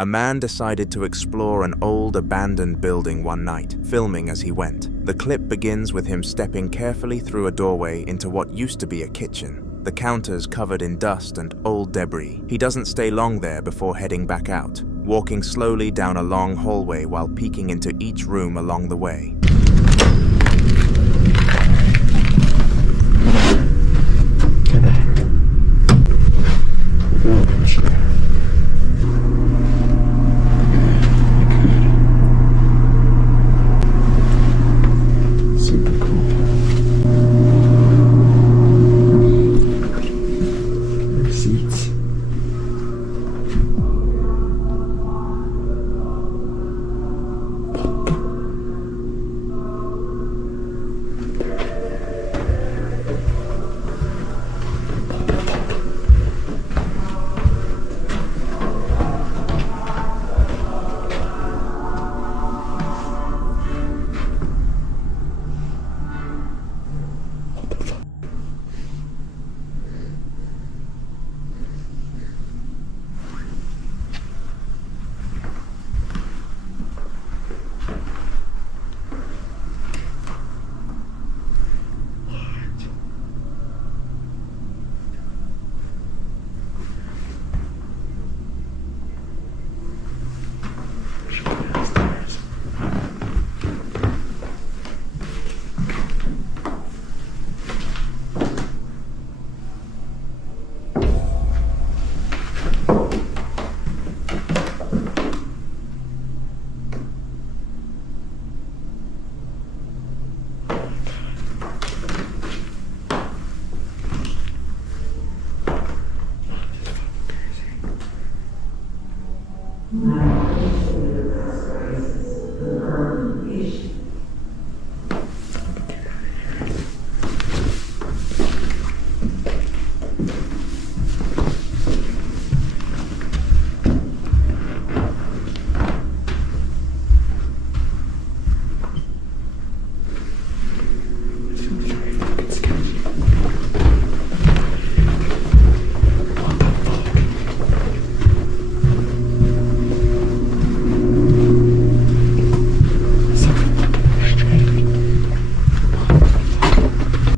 A man decided to explore an old abandoned building one night, filming as he went. The clip begins with him stepping carefully through a doorway into what used to be a kitchen. The counter's covered in dust and old debris. He doesn't stay long there before heading back out, walking slowly down a long hallway while peeking into each room along the way.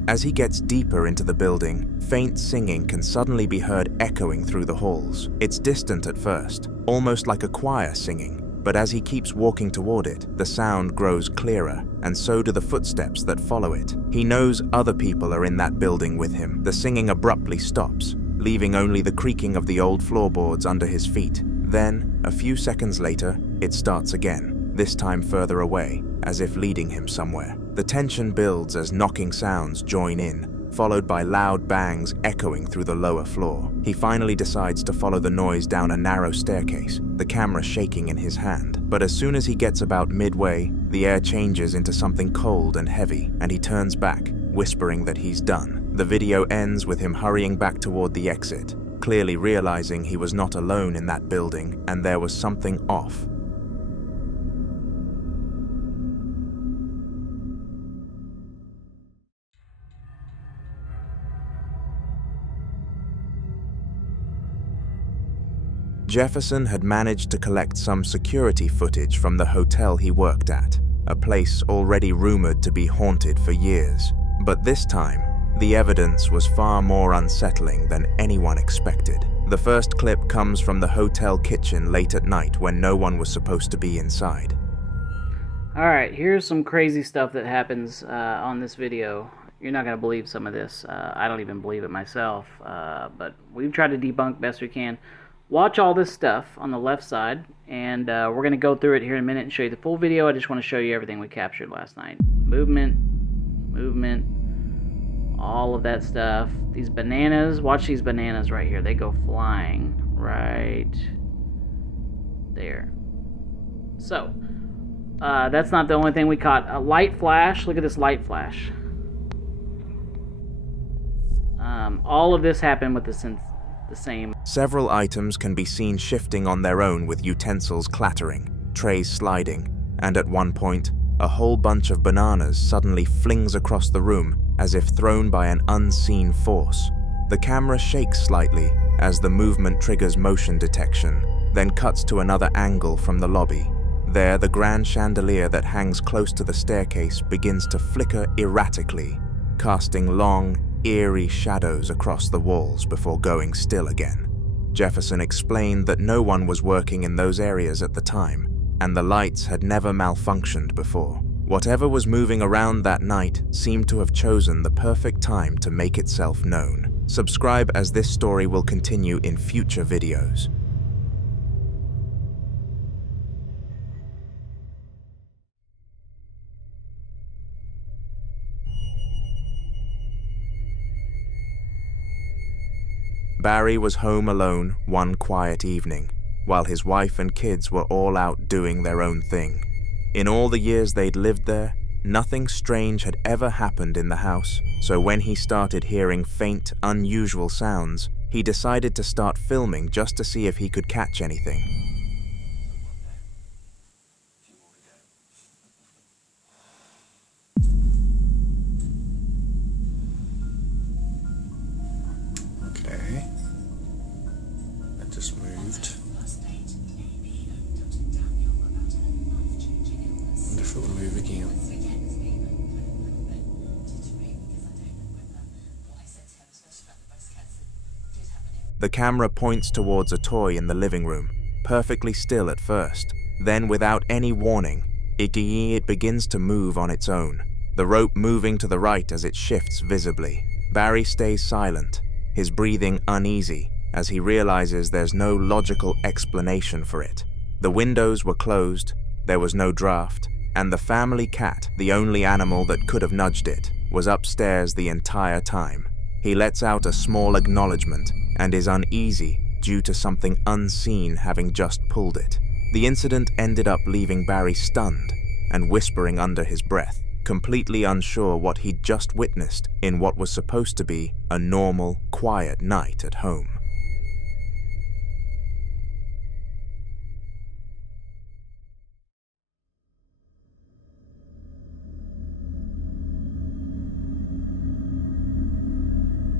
As he gets deeper into the building, faint singing can suddenly be heard echoing through the halls. It's distant at first, almost like a choir singing, but as he keeps walking toward it, the sound grows clearer, and so do the footsteps that follow it. He knows other people are in that building with him. The singing abruptly stops, leaving only the creaking of the old floorboards under his feet. Then, a few seconds later, it starts again, this time further away, as if leading him somewhere. The tension builds as knocking sounds join in, followed by loud bangs echoing through the lower floor. He finally decides to follow the noise down a narrow staircase, the camera shaking in his hand. But as soon as he gets about midway, the air changes into something cold and heavy, and he turns back, whispering that he's done. The video ends with him hurrying back toward the exit, clearly realizing he was not alone in that building and there was something off. Jefferson had managed to collect some security footage from the hotel he worked at, a place already rumored to be haunted for years. But this time, the evidence was far more unsettling than anyone expected. The first clip comes from the hotel kitchen late at night when no one was supposed to be inside. Alright, here's some crazy stuff that happens on this video. You're not going to believe some of this. I don't even believe it myself, but we've tried to debunk best we can. Watch all this stuff on the left side, and we're going to go through it here in a minute and show you the full video. I just want to show you everything we captured last night. Movement, all of that stuff. These bananas, watch these bananas right here. They go flying right there. So, that's not the only thing we caught. A light flash. Look at this light flash. All of this happened with the same. Several items can be seen shifting on their own with utensils clattering, trays sliding, and at one point, a whole bunch of bananas suddenly flings across the room as if thrown by an unseen force. The camera shakes slightly as the movement triggers motion detection, then cuts to another angle from the lobby. There, the grand chandelier that hangs close to the staircase begins to flicker erratically, casting long, eerie shadows across the walls before going still again. Jefferson explained that no one was working in those areas at the time, and the lights had never malfunctioned before. Whatever was moving around that night seemed to have chosen the perfect time to make itself known. Subscribe as this story will continue in future videos. Barry was home alone one quiet evening, while his wife and kids were all out doing their own thing. In all the years they'd lived there, nothing strange had ever happened in the house, so when he started hearing faint, unusual sounds, he decided to start filming just to see if he could catch anything. Okay. That just moved. Wonder if it will move again. The camera points towards a toy in the living room, perfectly still at first. Then, without any warning, it begins to move on its own, the rope moving to the right as it shifts visibly. Barry stays silent, his breathing uneasy, as he realizes there's no logical explanation for it. The windows were closed, there was no draft, and the family cat, the only animal that could have nudged it, was upstairs the entire time. He lets out a small acknowledgement and is uneasy due to something unseen having just pulled it. The incident ended up leaving Barry stunned and whispering under his breath, completely unsure what he'd just witnessed in what was supposed to be a normal, quiet night at home.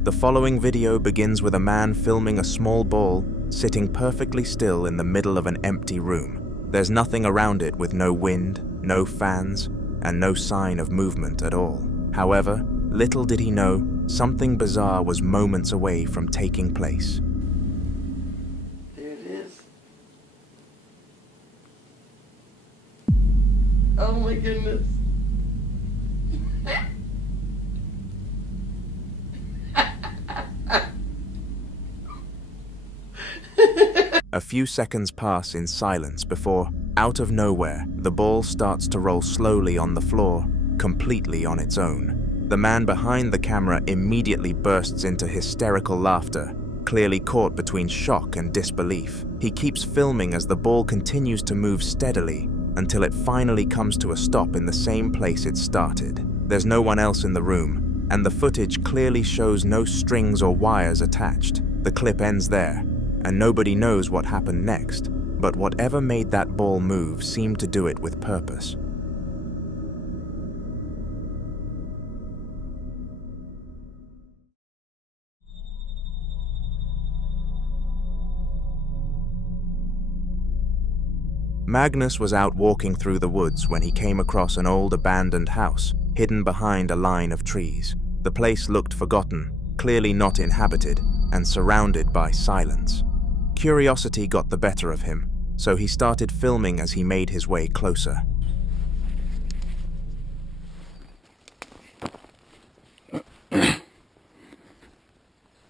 The following video begins with a man filming a small ball sitting perfectly still in the middle of an empty room. There's nothing around it with no wind, no fans, and no sign of movement at all. However, little did he know, something bizarre was moments away from taking place. There it is. Oh my goodness. A few seconds pass in silence before, out of nowhere, the ball starts to roll slowly on the floor, completely on its own. The man behind the camera immediately bursts into hysterical laughter, clearly caught between shock and disbelief. He keeps filming as the ball continues to move steadily until it finally comes to a stop in the same place it started. There's no one else in the room, and the footage clearly shows no strings or wires attached. The clip ends there, and nobody knows what happened next, but whatever made that ball move seemed to do it with purpose. Magnus was out walking through the woods when he came across an old abandoned house, hidden behind a line of trees. The place looked forgotten, clearly not inhabited, and surrounded by silence. Curiosity got the better of him, so he started filming as he made his way closer.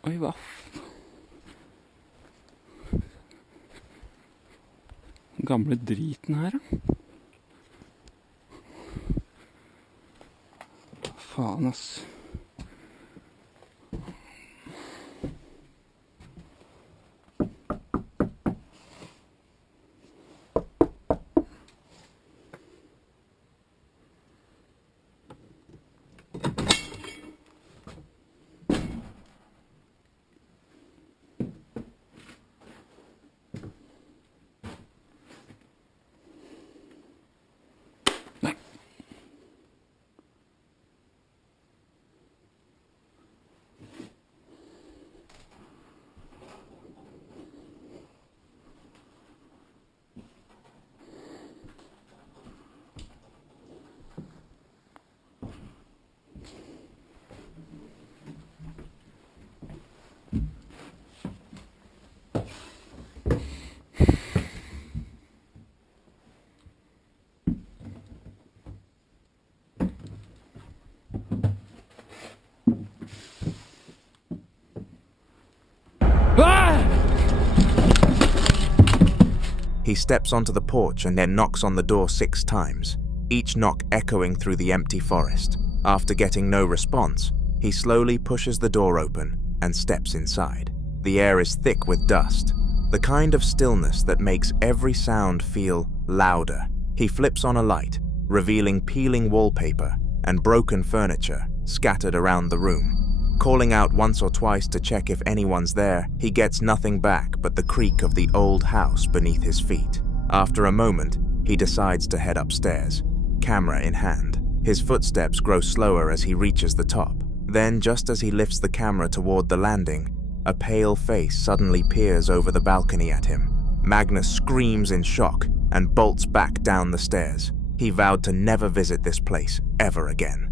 Oi, hva? Gamle driten her, da. Faen, ass. He steps onto the porch and then knocks on the door 6 times, each knock echoing through the empty forest. After getting no response, he slowly pushes the door open and steps inside. The air is thick with dust, the kind of stillness that makes every sound feel louder. He flips on a light, revealing peeling wallpaper and broken furniture scattered around the room. Calling out once or twice to check if anyone's there, he gets nothing back but the creak of the old house beneath his feet. After a moment, he decides to head upstairs, camera in hand. His footsteps grow slower as he reaches the top. Then, just as he lifts the camera toward the landing, a pale face suddenly peers over the balcony at him. Magnus screams in shock and bolts back down the stairs. He vowed to never visit this place ever again.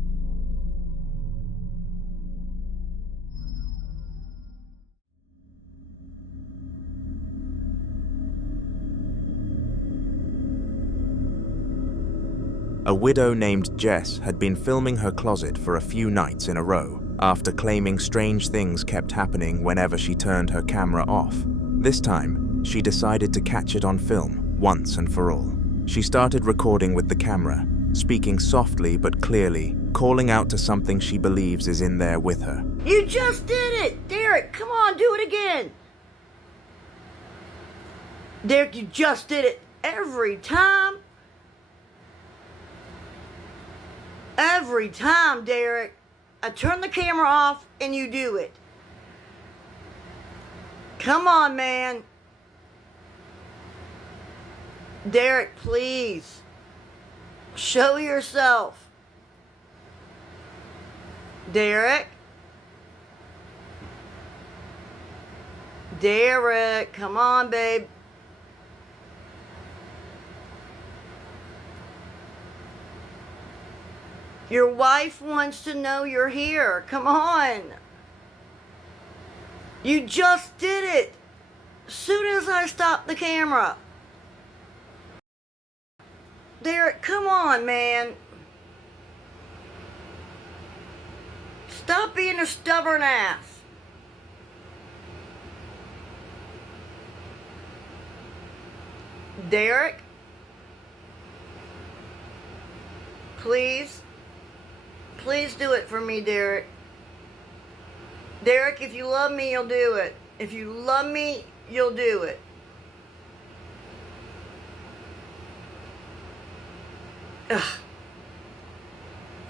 A widow named Jess had been filming her closet for a few nights in a row, after claiming strange things kept happening whenever she turned her camera off. This time, she decided to catch it on film, once and for all. She started recording with the camera, speaking softly but clearly, calling out to something she believes is in there with her. You just did it! Derek, come on, do it again! Derek, you just did it every time! Every time, Derek. I turn the camera off and you do it. Come on, man. Derek, please. Show yourself. Derek. Derek, come on, babe. Your wife wants to know you're here. Come on. You just did it. As soon as I stopped the camera. Derek, come on, man. Stop being a stubborn ass. Derek? Please? Please do it for me, Derek. Derek, if you love me, you'll do it. If you love me, you'll do it. Ugh.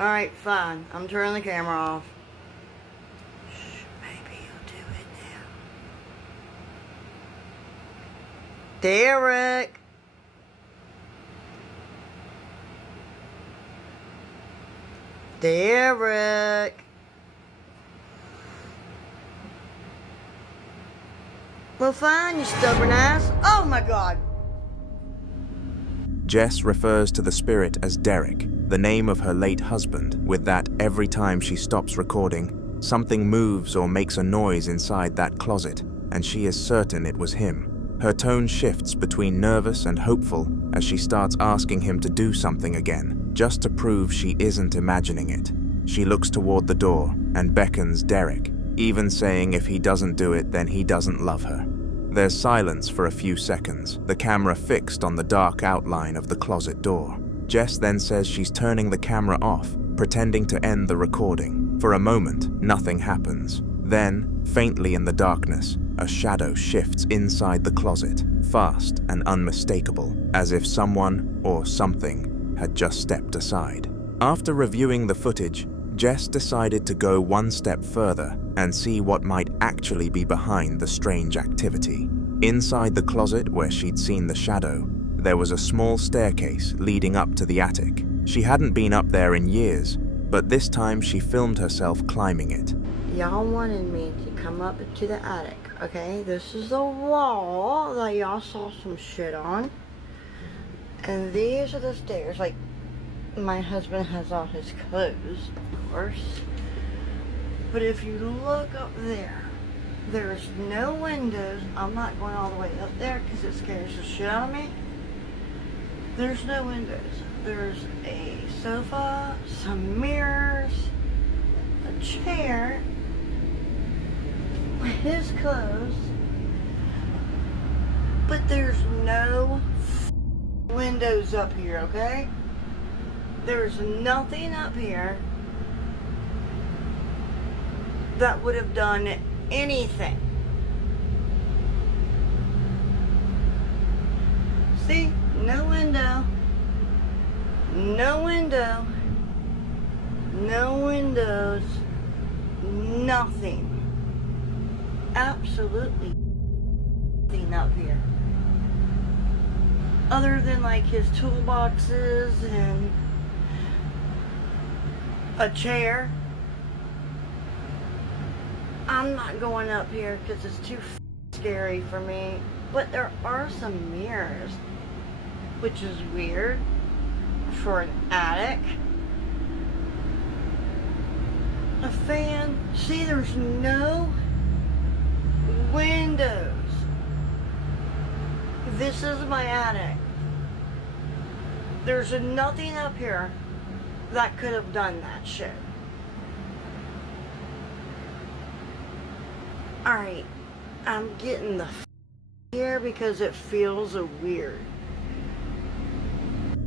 Alright, fine. I'm turning the camera off. Shh, maybe you'll do it now. Derek! Derek! Well, fine, you stubborn ass. Oh my God! Jess refers to the spirit as Derek, the name of her late husband, with that every time she stops recording, something moves or makes a noise inside that closet, and she is certain it was him. Her tone shifts between nervous and hopeful as she starts asking him to do something again, just to prove she isn't imagining it. She looks toward the door and beckons Derek, even saying if he doesn't do it, then he doesn't love her. There's silence for a few seconds, the camera fixed on the dark outline of the closet door. Jess then says she's turning the camera off, pretending to end the recording. For a moment, nothing happens. Then, faintly in the darkness, a shadow shifts inside the closet, fast and unmistakable, as if someone or something had just stepped aside. After reviewing the footage, Jess decided to go one step further and see what might actually be behind the strange activity. Inside the closet where she'd seen the shadow, there was a small staircase leading up to the attic. She hadn't been up there in years, but this time she filmed herself climbing it. Y'all wanted me to come up to the attic, okay? This is the wall that y'all saw some shit on. And these are the stairs. Like, my husband has all his clothes, of course. But if you look up there, there's no windows. I'm not going all the way up there because it scares the shit out of me. There's no windows. There's a sofa, some mirrors, a chair, his clothes, but there's no windows up here, okay? There's nothing up here that would have done anything. See? No window. No window. No windows. Nothing. Absolutely nothing up here. Other than like his toolboxes and a chair. I'm not going up here because it's too scary for me. But there are some mirrors, which is weird for an attic. A fan. See, there's no windows. This is my attic. There's nothing up here that could have done that shit. Alright, I'm getting the here because it feels weird.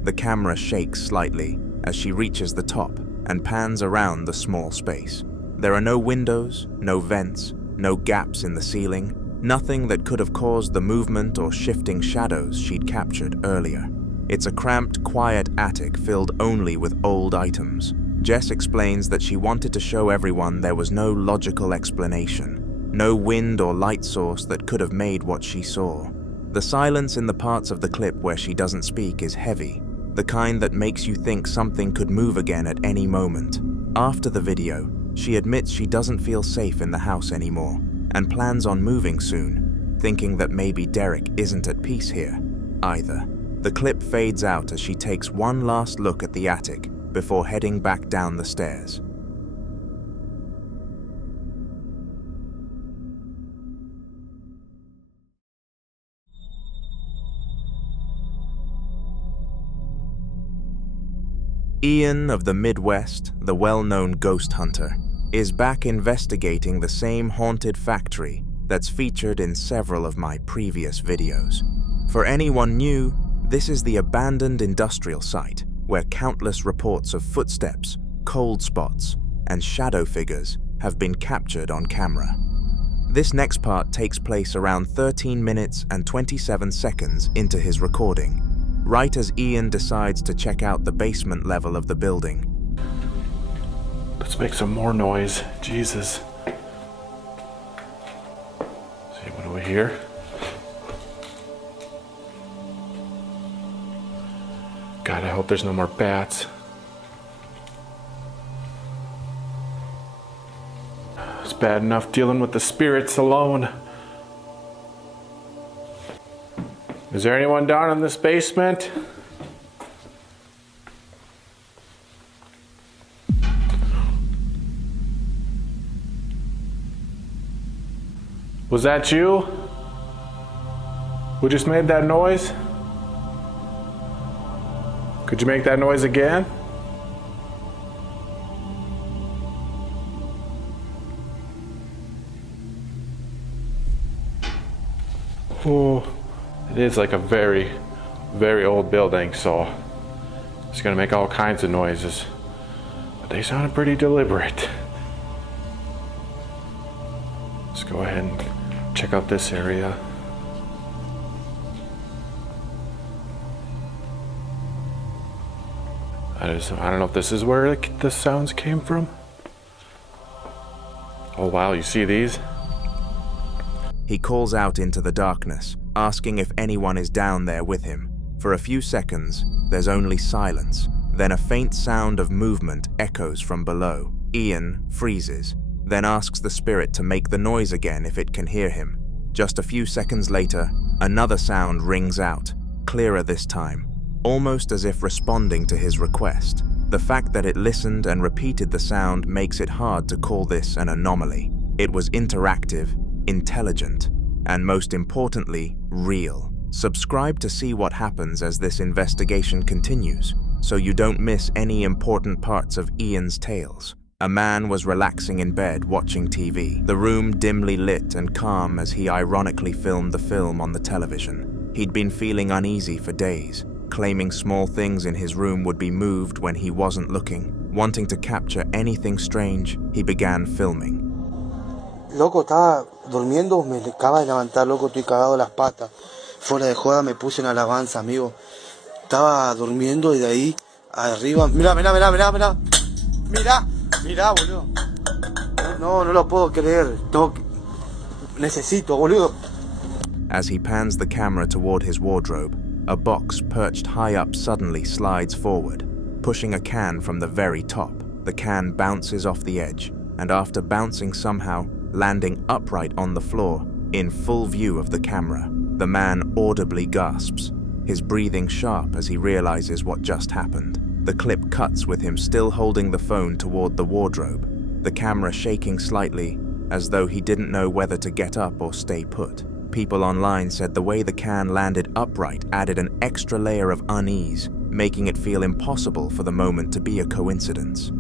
The camera shakes slightly as she reaches the top and pans around the small space. There are no windows, no vents, no gaps in the ceiling, nothing that could have caused the movement or shifting shadows she'd captured earlier. It's a cramped, quiet attic filled only with old items. Jess explains that she wanted to show everyone there was no logical explanation, no wind or light source that could have made what she saw. The silence in the parts of the clip where she doesn't speak is heavy, the kind that makes you think something could move again at any moment. After the video, she admits she doesn't feel safe in the house anymore and plans on moving soon, thinking that maybe Derek isn't at peace here either. The clip fades out as she takes one last look at the attic before heading back down the stairs. Ian of the Midwest, the well-known ghost hunter, is back investigating the same haunted factory that's featured in several of my previous videos. For anyone new, this is the abandoned industrial site where countless reports of footsteps, cold spots, and shadow figures have been captured on camera. This next part takes place around 13 minutes and 27 seconds into his recording, right as Ian decides to check out the basement level of the building. Let's make some more noise. Jesus. See, what do we hear? God, I hope there's no more bats. It's bad enough dealing with the spirits alone. Is there anyone down in this basement? Was that you? Who just made that noise? Could you make that noise again? Oh, it is like a very, very old building, so it's gonna make all kinds of noises. But they sounded pretty deliberate. Let's go ahead and check out this area. I don't know if this is where the sounds came from. Oh wow, you see these? He calls out into the darkness, asking if anyone is down there with him. For a few seconds, there's only silence. Then a faint sound of movement echoes from below. Ian freezes, then asks the spirit to make the noise again if it can hear him. Just a few seconds later, another sound rings out, clearer this time, almost as if responding to his request. The fact that it listened and repeated the sound makes it hard to call this an anomaly. It was interactive, intelligent, and most importantly, real. Subscribe to see what happens as this investigation continues, so you don't miss any important parts of Ian's tales. A man was relaxing in bed watching TV, the room dimly lit and calm as he ironically filmed the film on the television. He'd been feeling uneasy for days, claiming small things in his room would be moved when he wasn't looking. Wanting to capture anything strange, he began filming. Loco, estaba durmiendo, me acaba de levantar, loco, estoy cagado de las patas. Fuera de joda me puse en alabanza, amigo. Estaba durmiendo y de ahí arriba... Mirá, boludo. No lo puedo creer. Necesito, boludo. As he pans the camera toward his wardrobe, a box perched high up suddenly slides forward, pushing a can from the very top. The can bounces off the edge, and after bouncing somehow, landing upright on the floor, in full view of the camera, the man audibly gasps, his breathing sharp as he realizes what just happened. The clip cuts with him still holding the phone toward the wardrobe, the camera shaking slightly, as though he didn't know whether to get up or stay put. People online said the way the can landed upright added an extra layer of unease, making it feel impossible for the moment to be a coincidence.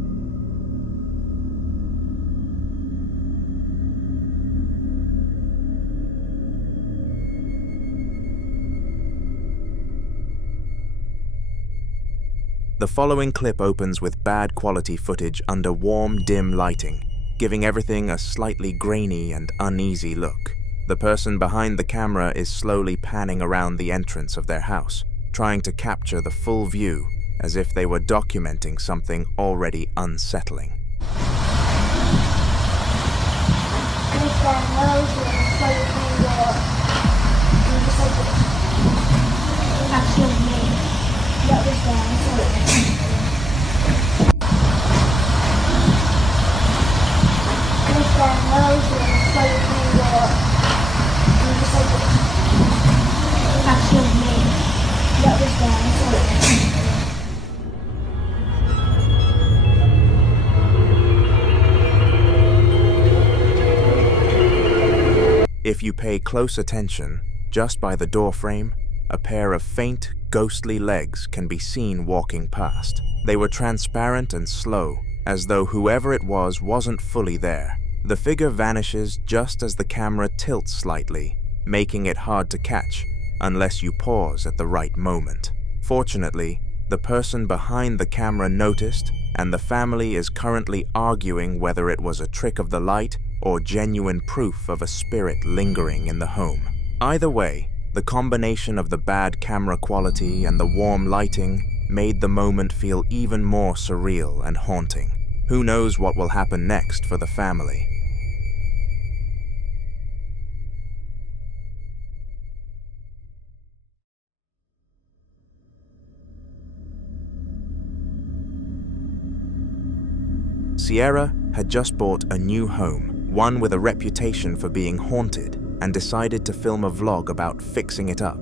The following clip opens with bad quality footage under warm, dim lighting, giving everything a slightly grainy and uneasy look. The person behind the camera is slowly panning around the entrance of their house, trying to capture the full view as if they were documenting something already unsettling. If you pay close attention, just by the doorframe, a pair of faint, ghostly legs can be seen walking past. They were transparent and slow, as though whoever it was wasn't fully there. The figure vanishes just as the camera tilts slightly, making it hard to catch, unless you pause at the right moment. Fortunately, the person behind the camera noticed, and the family is currently arguing whether it was a trick of the light or genuine proof of a spirit lingering in the home. Either way, the combination of the bad camera quality and the warm lighting made the moment feel even more surreal and haunting. Who knows what will happen next for the family? Sierra had just bought a new home, one with a reputation for being haunted, and decided to film a vlog about fixing it up.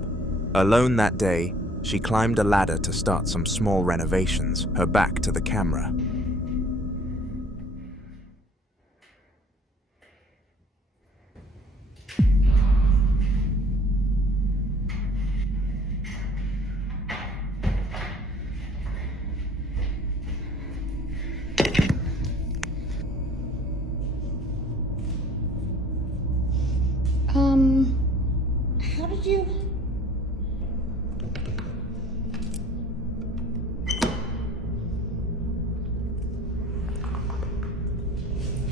Alone that day, she climbed a ladder to start some small renovations, her back to the camera.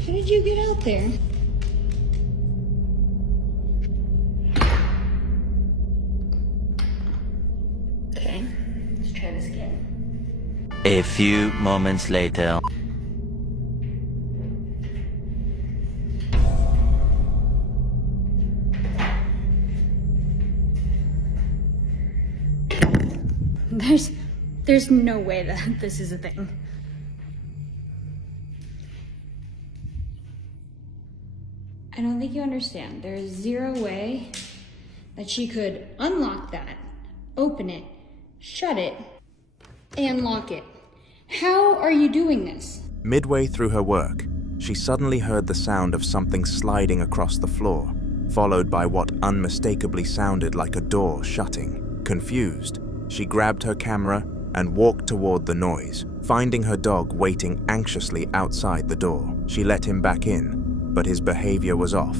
How did you get out there? Okay, let's try this again. A few moments later. There's no way that this is a thing. I don't think you understand. There is zero way that she could unlock that, open it, shut it, and lock it. How are you doing this? Midway through her work, she suddenly heard the sound of something sliding across the floor, followed by what unmistakably sounded like a door shutting. Confused, she grabbed her camera and walked toward the noise, finding her dog waiting anxiously outside the door. She let him back in, but his behavior was off,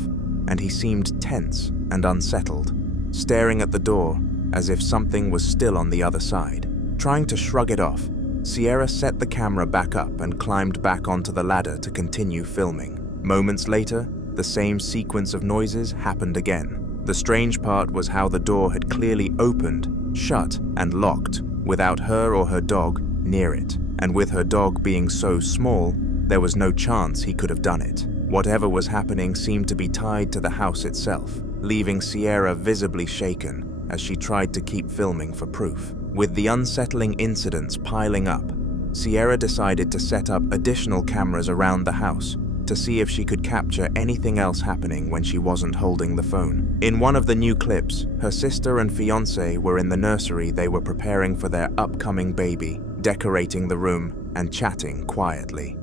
and he seemed tense and unsettled. Staring at the door, as if something was still on the other side. Trying to shrug it off, Sierra set the camera back up and climbed back onto the ladder to continue filming. Moments later, the same sequence of noises happened again. The strange part was how the door had clearly opened, shut, and locked, without her or her dog near it. And with her dog being so small, there was no chance he could have done it. Whatever was happening seemed to be tied to the house itself, leaving Sierra visibly shaken as she tried to keep filming for proof. With the unsettling incidents piling up, Sierra decided to set up additional cameras around the house to see if she could capture anything else happening when she wasn't holding the phone. In one of the new clips, her sister and fiancé were in the nursery they were preparing for their upcoming baby, decorating the room and chatting quietly.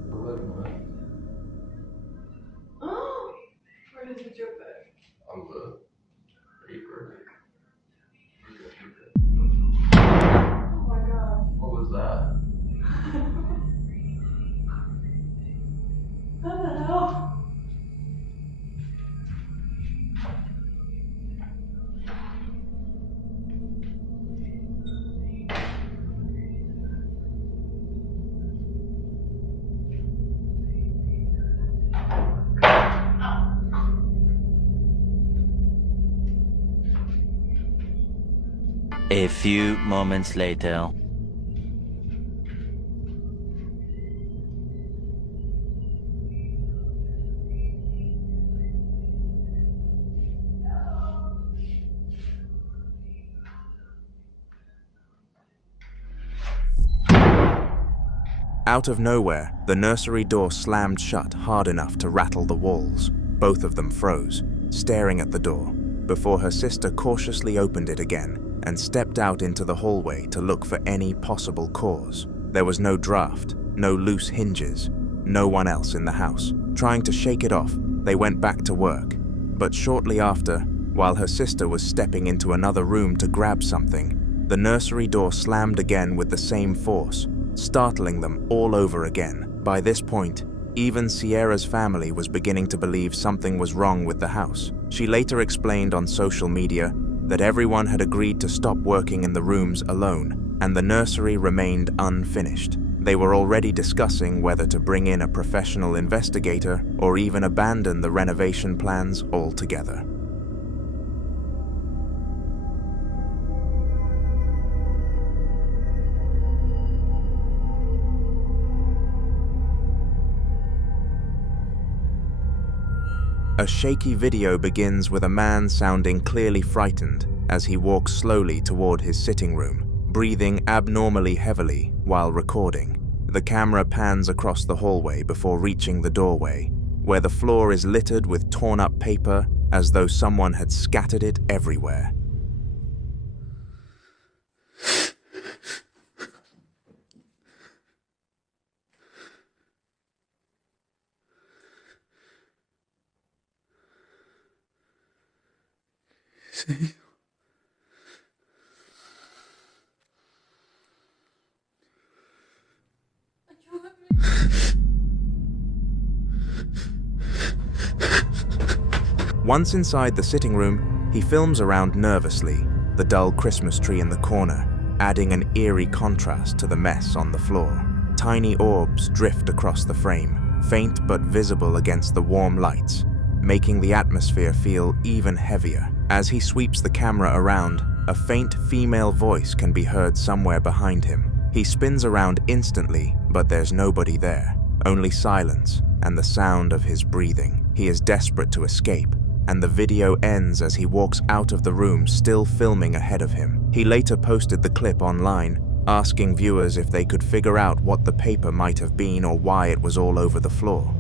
A few moments later. Out of nowhere, the nursery door slammed shut hard enough to rattle the walls. Both of them froze, staring at the door, before her sister cautiously opened it again and stepped out into the hallway to look for any possible cause. There was no draft, no loose hinges, no one else in the house. Trying to shake it off, they went back to work. But shortly after, while her sister was stepping into another room to grab something, the nursery door slammed again with the same force, startling them all over again. By this point, even Sierra's family was beginning to believe something was wrong with the house. She later explained on social media that everyone had agreed to stop working in the rooms alone, and the nursery remained unfinished. They were already discussing whether to bring in a professional investigator or even abandon the renovation plans altogether. A shaky video begins with a man sounding clearly frightened as he walks slowly toward his sitting room, breathing abnormally heavily while recording. The camera pans across the hallway before reaching the doorway, where the floor is littered with torn-up paper as though someone had scattered it everywhere. Sí. Once inside the sitting room, he films around nervously, the dull Christmas tree in the corner, adding an eerie contrast to the mess on the floor. Tiny orbs drift across the frame, faint but visible against the warm lights, making the atmosphere feel even heavier. As he sweeps the camera around, a faint female voice can be heard somewhere behind him. He spins around instantly, but there's nobody there, only silence and the sound of his breathing. He is desperate to escape, and the video ends as he walks out of the room, still filming ahead of him. He later posted the clip online, asking viewers if they could figure out what the paper might have been or why it was all over the floor.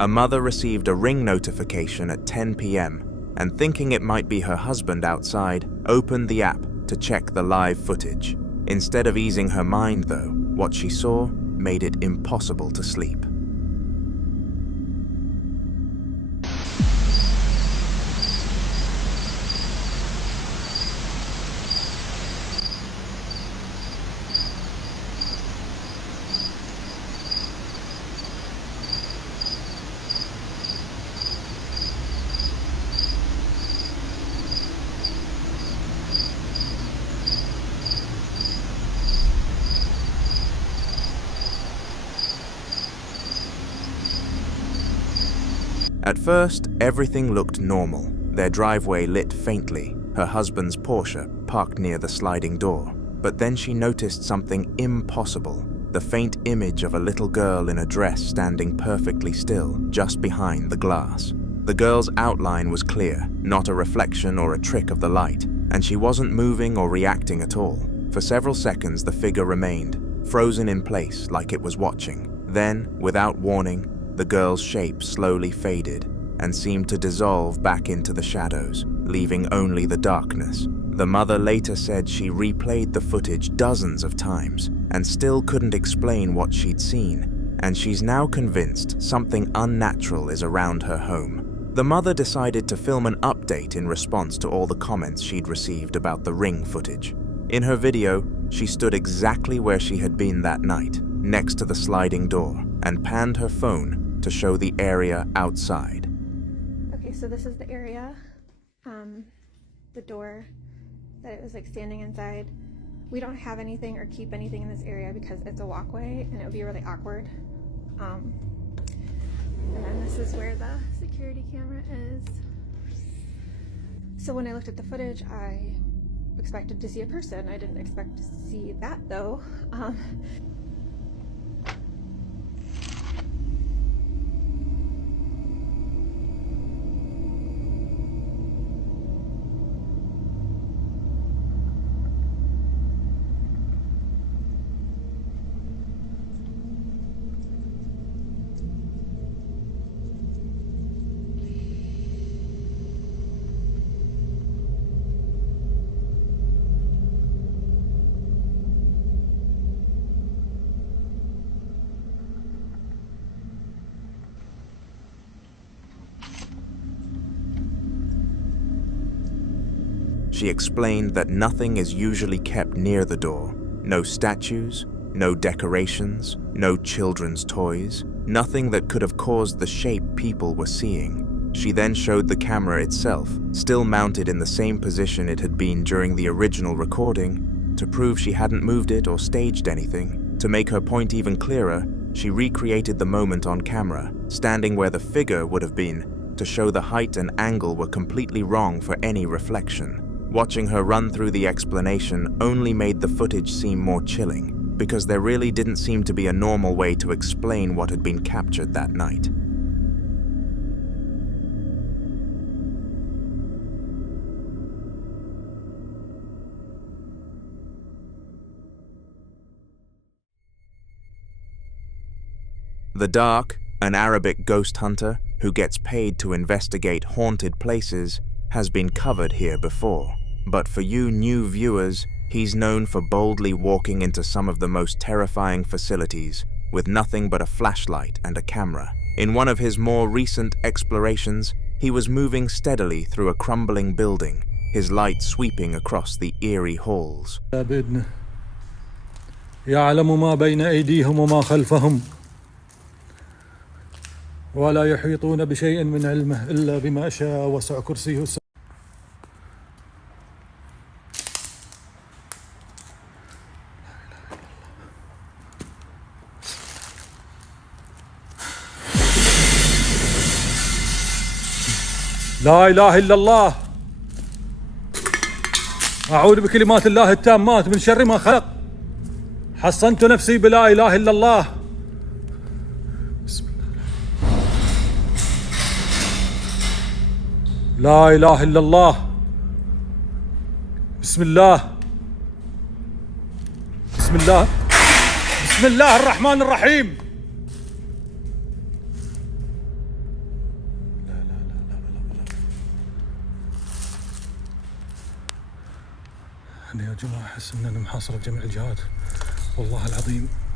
A mother received a ring notification at 10 p.m. and, thinking it might be her husband outside, opened the app to check the live footage. Instead of easing her mind, though, what she saw made it impossible to sleep. At first, everything looked normal. Their driveway lit faintly, her husband's Porsche parked near the sliding door. But then she noticed something impossible, the faint image of a little girl in a dress standing perfectly still, just behind the glass. The girl's outline was clear, not a reflection or a trick of the light, and she wasn't moving or reacting at all. For several seconds, the figure remained, frozen in place like it was watching. Then, without warning, the girl's shape slowly faded and seemed to dissolve back into the shadows, leaving only the darkness. The mother later said she replayed the footage dozens of times and still couldn't explain what she'd seen, and she's now convinced something unnatural is around her home. The mother decided to film an update in response to all the comments she'd received about the ring footage. In her video, she stood exactly where she had been that night, next to the sliding door, and panned her phone to show the area outside. Okay, so this is the area, the door that it was like standing inside. We don't have anything or keep anything in this area because it's a walkway and it would be really awkward. And then this is where the security camera is. So when I looked at the footage, I expected to see a person. I didn't expect to see that though. She explained that nothing is usually kept near the door. No statues, no decorations, no children's toys, nothing that could have caused the shape people were seeing. She then showed the camera itself, still mounted in the same position it had been during the original recording, to prove she hadn't moved it or staged anything. To make her point even clearer, she recreated the moment on camera, standing where the figure would have been, to show the height and angle were completely wrong for any reflection. Watching her run through the explanation only made the footage seem more chilling, because there really didn't seem to be a normal way to explain what had been captured that night. The Dark, an Arabic ghost hunter who gets paid to investigate haunted places, has been covered here before. But for you new viewers, he's known for boldly walking into some of the most terrifying facilities with nothing but a flashlight and a camera. In one of his more recent explorations, he was moving steadily through a crumbling building, his light sweeping across the eerie halls. يعلم ما بين أيديهم وما خلفهم ولا يحيطون بشيء من علمه إلا بما شاء وسع كرسيه السماوات. لا إله إلا الله. أعوذ بكلمات الله التامات من شر ما خلق. حصنت نفسي بلا إله إلا الله. بسم الله. لا إله إلا الله. بسم الله. بسم الله. بسم الله الرحمن الرحيم.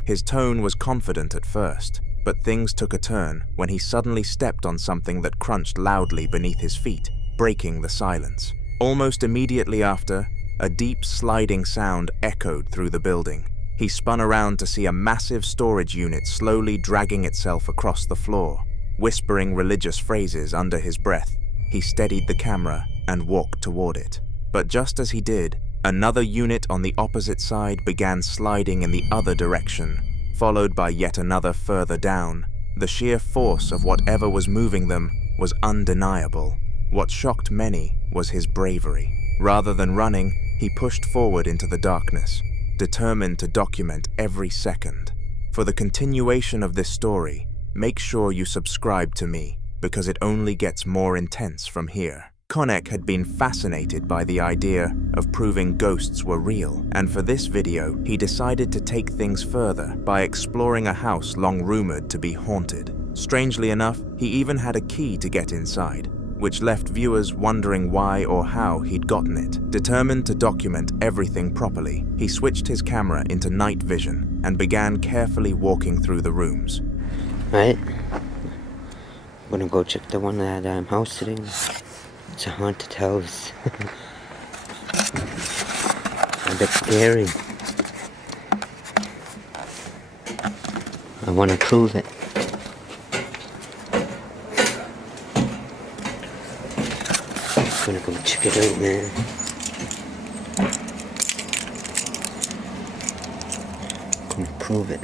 His tone was confident at first, but things took a turn when he suddenly stepped on something that crunched loudly beneath his feet, breaking the silence. Almost immediately after, a deep sliding sound echoed through the building. He spun around to see a massive storage unit slowly dragging itself across the floor. Whispering religious phrases under his breath, he steadied the camera and walked toward it. But just as he did, another unit on the opposite side began sliding in the other direction, followed by yet another further down. The sheer force of whatever was moving them was undeniable. What shocked many was his bravery. Rather than running, he pushed forward into the darkness, determined to document every second. For the continuation of this story, make sure you subscribe to me, because it only gets more intense from here. Konek had been fascinated by the idea of proving ghosts were real, and for this video, he decided to take things further by exploring a house long rumored to be haunted. Strangely enough, he even had a key to get inside, which left viewers wondering why or how he'd gotten it. Determined to document everything properly, he switched his camera into night vision and began carefully walking through the rooms. Right? I'm gonna go check the one that house today. It's a haunted house. A bit scary. I want to prove it. I'm gonna go check it out, man. I'm gonna prove it.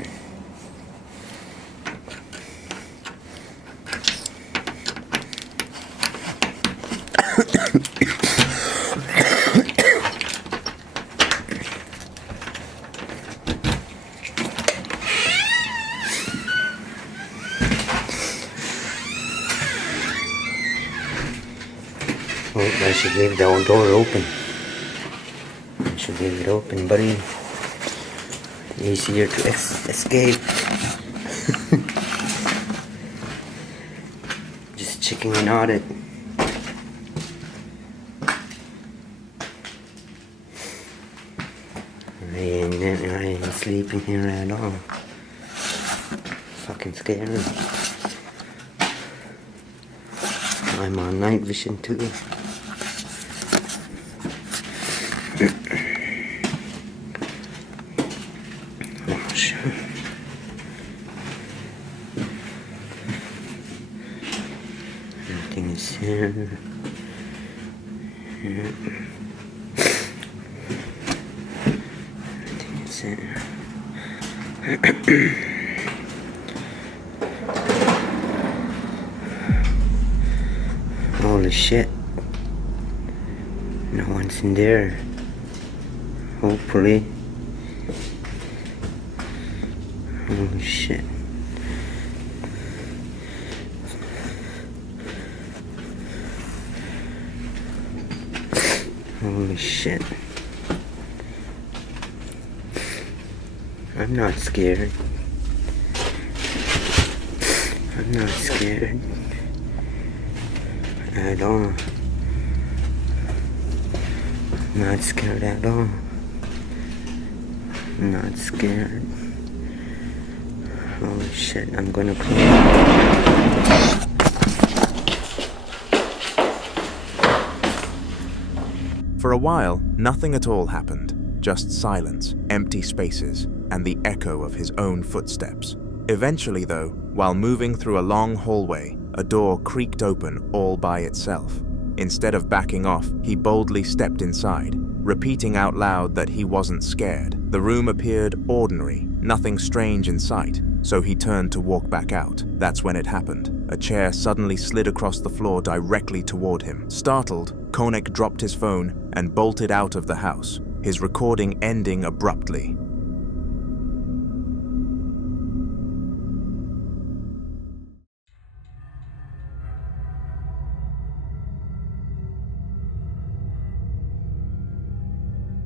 Oh, I should leave the door open. I should leave it open, buddy. Easier to escape. Just checking an audit. I ain't sleeping here at all. Fucking scary. I'm on night vision too. Oh shit. Everything is here. Yeah. Everything is here. Holy shit. No one's in there. Hopefully. Holy shit. Holy shit. I'm not scared. I'm not scared at all. I'm not scared at all. I'm not scared. Holy shit, I'm gonna For a while, nothing at all happened. Just silence, empty spaces, and the echo of his own footsteps. Eventually, though, while moving through a long hallway, a door creaked open all by itself. Instead of backing off, he boldly stepped inside, repeating out loud that he wasn't scared. The room appeared ordinary, nothing strange in sight, so he turned to walk back out. That's when it happened. A chair suddenly slid across the floor directly toward him. Startled, Konek dropped his phone and bolted out of the house, his recording ending abruptly.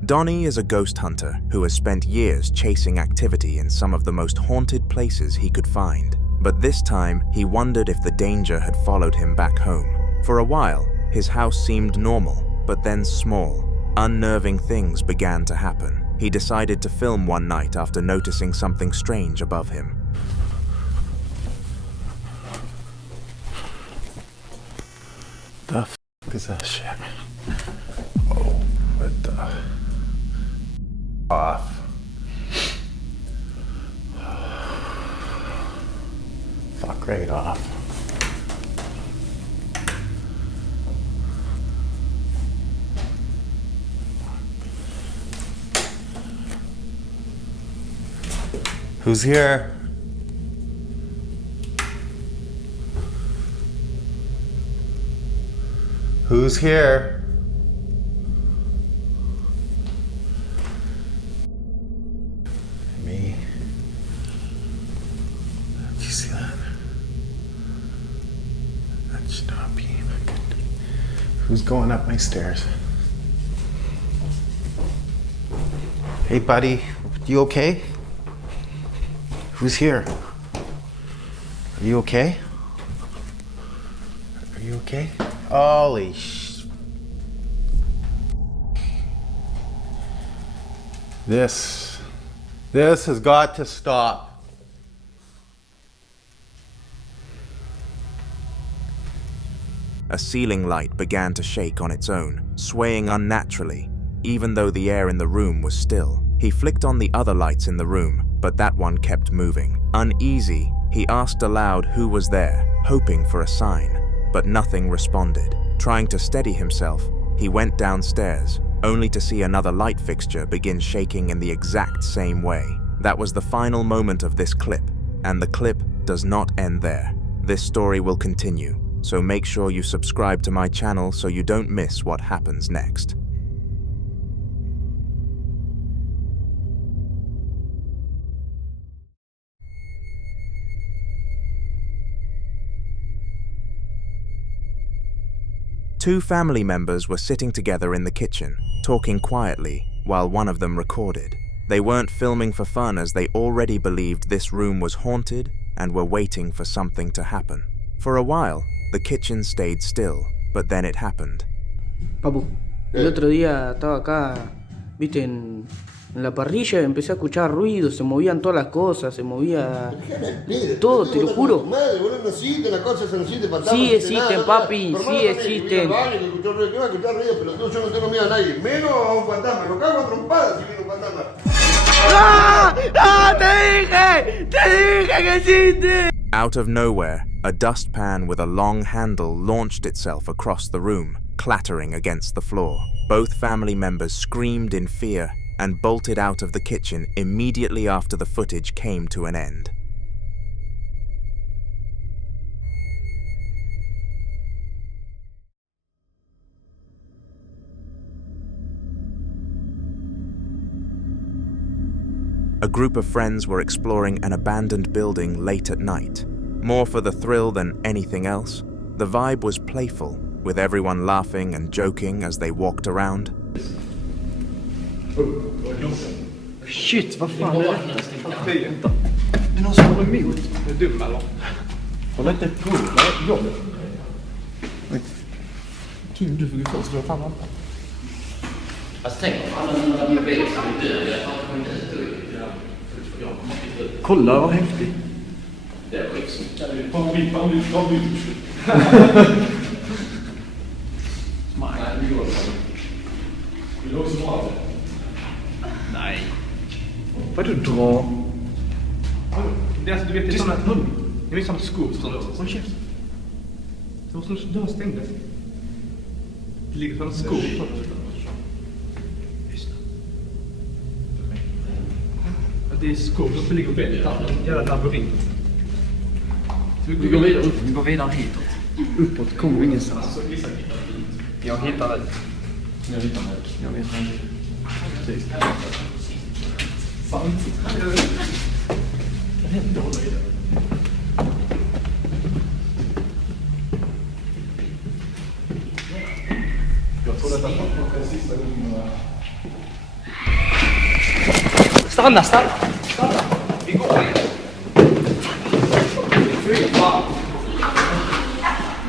Donnie is a ghost hunter who has spent years chasing activity in some of the most haunted places he could find. But this time, he wondered if the danger had followed him back home. For a while, his house seemed normal, but then small, unnerving things began to happen. He decided to film one night after noticing something strange above him. The f*** is that shit? Oh, what the... Off. Fuck right off. Who's here? Who's here? Me. Do you see that? That should not be good. Who's going up my stairs? Hey, buddy. You okay? Who's here? Are you okay? Are you okay? Holy sh... This has got to stop. A ceiling light began to shake on its own, swaying unnaturally, even though the air in the room was still. He flicked on the other lights in the room, but that one kept moving. Uneasy, he asked aloud who was there, hoping for a sign, but nothing responded. Trying to steady himself, he went downstairs, only to see another light fixture begin shaking in the exact same way. That was the final moment of this clip, and the clip does not end there. This story will continue, so make sure you subscribe to my channel so you don't miss what happens next. Two family members were sitting together in the kitchen, talking quietly, while one of them recorded. They weren't filming for fun as they already believed this room was haunted and were waiting for something to happen. For a while, the kitchen stayed still, but then it happened. Papu, el otro día estaba acá, viste, en la parrilla y empecé a escuchar ruidos, se movían todas las cosas, se movía todo, te lo juro. Sí existen, papi, sí existen. Yo no tengo miedo a nadie, menos a un fantasma. Lo cago a trompadas si viene un fantasma. ¡Ah! ¡Ah! ¡Te dije que existe! Out of nowhere, a dustpan with a long handle launched itself across the room, clattering against the floor. Both family members screamed in fear and bolted out of the kitchen immediately after the footage came to an end. A group of friends were exploring an abandoned building late at night. More for the thrill than anything else, the vibe was playful, with everyone laughing and joking as they walked around. Shit, vad fan är det? Vänta. Det är någon som håller emot. Det är dum eller? Håll inte på. Jag. Kim, du får gå först. Du har fan lampan. Alltså tänk om alla mina bilar som är döda. Jag tar inte ut. Kolla vad häftigt. Det är skitsnyggt. Fan, vi. Nej, vi går. Vill du också dra? Nej. Vad är det du drar? Det är alltså, du vet, det är sådana hund. Det är sådana skor som står. Håll käft. Det var som dörren stängdes. Det ligger sådana skor. Det är skor som ligger och väntar. Jävla labyrint. Vi går vidare upp. Vi går vidare hitåt. Uppåt kommer vi ingenstans. Jag hittar det. Jag hittar det. Jag vet inte. Precis. Fan. Vad händer? Hålla i det. Jag tror detta är den sista gången. Stanna! Vi går igen. Fy fan.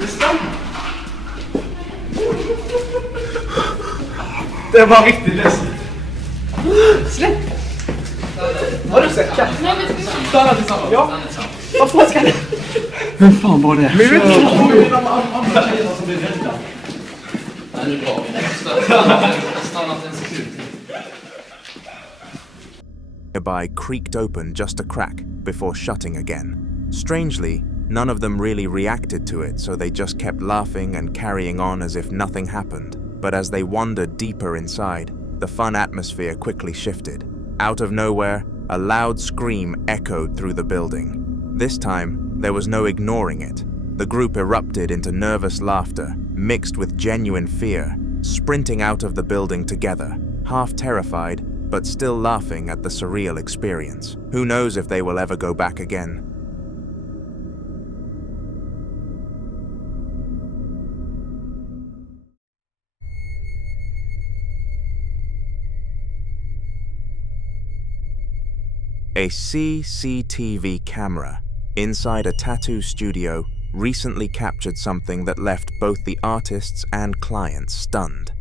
Det stannar. Det var riktigt läskigt. Släpp! Har du sett katt? Stanna tillsammans. Ja. Vad fan ska det? Vem fan var det? Men vet du vad det är de andra tjejerna som blir rädda? Nej, nu går vi. Stanna till en sekund. Nearby creaked open just a crack before shutting again. Strangely, none of them really reacted to it, so they just kept laughing and carrying on as if nothing happened. But as they wandered deeper inside, the fun atmosphere quickly shifted. Out of nowhere, a loud scream echoed through the building. This time, there was no ignoring it. The group erupted into nervous laughter, mixed with genuine fear, sprinting out of the building together, half terrified, but still laughing at the surreal experience. Who knows if they will ever go back again? A CCTV camera inside a tattoo studio recently captured something that left both the artists and clients stunned.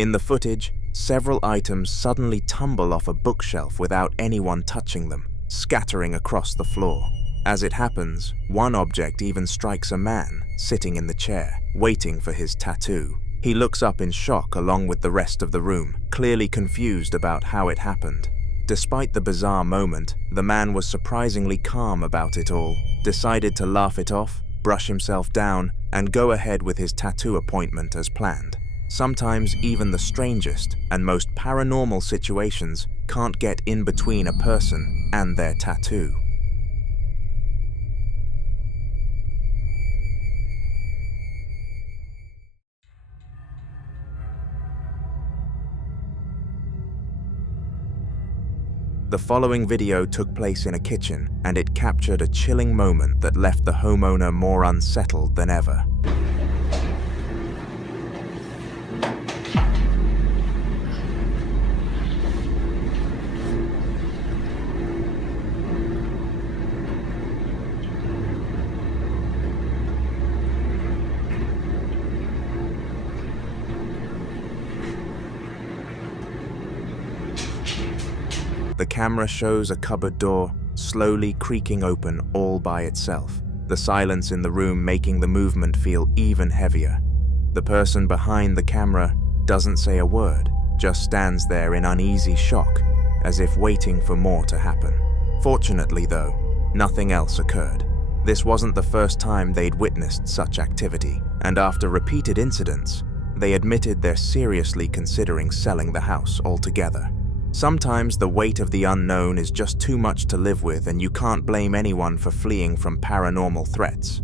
In the footage, several items suddenly tumble off a bookshelf without anyone touching them, scattering across the floor. As it happens, one object even strikes a man sitting in the chair, waiting for his tattoo. He looks up in shock along with the rest of the room, clearly confused about how it happened. Despite the bizarre moment, the man was surprisingly calm about it all, decided to laugh it off, brush himself down, and go ahead with his tattoo appointment as planned. Sometimes even the strangest and most paranormal situations can't get in between a person and their tattoo. The following video took place in a kitchen, and it captured a chilling moment that left the homeowner more unsettled than ever. The camera shows a cupboard door slowly creaking open all by itself, the silence in the room making the movement feel even heavier. The person behind the camera doesn't say a word, just stands there in uneasy shock, as if waiting for more to happen. Fortunately, though, nothing else occurred. This wasn't the first time they'd witnessed such activity, and after repeated incidents, they admitted they're seriously considering selling the house altogether. Sometimes the weight of the unknown is just too much to live with, and you can't blame anyone for fleeing from paranormal threats.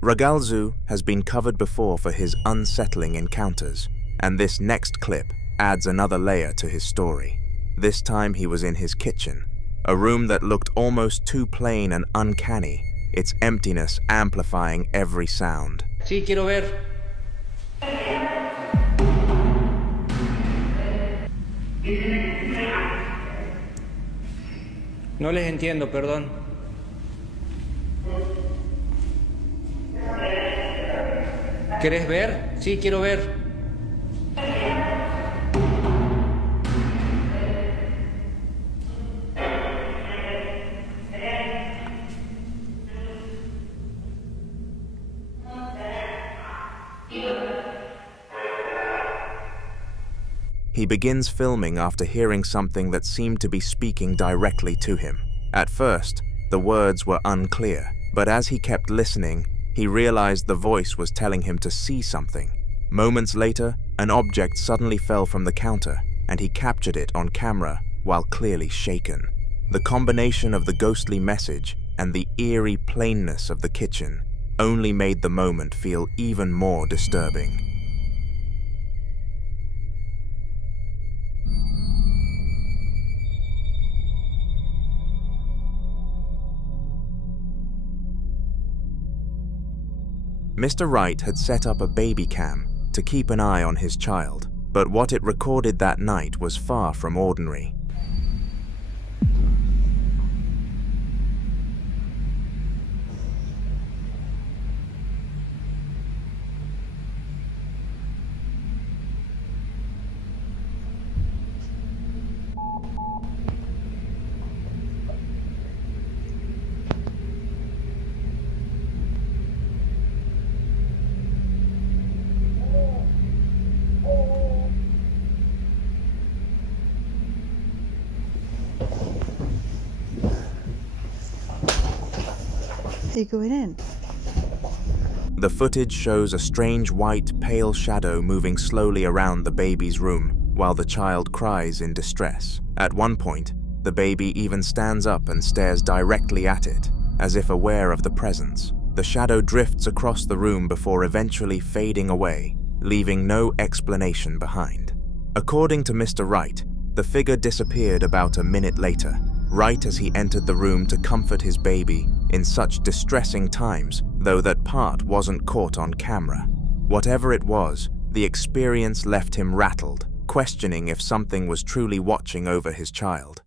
Ragalzu has been covered before for his unsettling encounters, and this next clip adds another layer to his story. This time he was in his kitchen, a room that looked almost too plain and uncanny, its emptiness amplifying every sound. Sí, quiero ver. No les entiendo, perdón. ¿Querés ver? Sí, quiero ver. He begins filming after hearing something that seemed to be speaking directly to him. At first, the words were unclear, but as he kept listening, he realized the voice was telling him to see something. Moments later, an object suddenly fell from the counter, and he captured it on camera while clearly shaken. The combination of the ghostly message and the eerie plainness of the kitchen only made the moment feel even more disturbing. Mr. Wright had set up a baby cam to keep an eye on his child, but what it recorded that night was far from ordinary. Are you going in? The footage shows a strange white, pale shadow moving slowly around the baby's room while the child cries in distress. At one point, the baby even stands up and stares directly at it, as if aware of the presence. The shadow drifts across the room before eventually fading away, leaving no explanation behind. According to Mr. Wright, the figure disappeared about a minute later, right as he entered the room to comfort his baby in such distressing times, though that part wasn't caught on camera. Whatever it was, the experience left him rattled, questioning if something was truly watching over his child.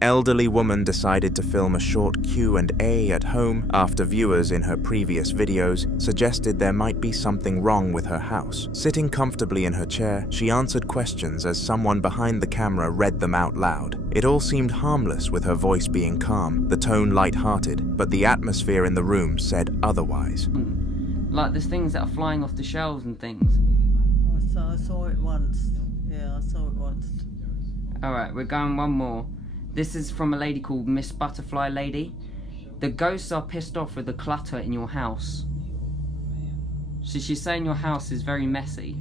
Elderly woman decided to film a short Q&A at home after viewers in her previous videos suggested there might be something wrong with her house. Sitting comfortably in her chair, she answered questions as someone behind the camera read them out loud. It all seemed harmless with her voice being calm, the tone light-hearted, but the atmosphere in the room said otherwise. Like there's things that are flying off the shelves and things. I saw it once. Yeah, I saw it once. Alright, we're going one more. This is from a lady called Miss Butterfly Lady. The ghosts are pissed off with the clutter in your house. So she's saying your house is very messy.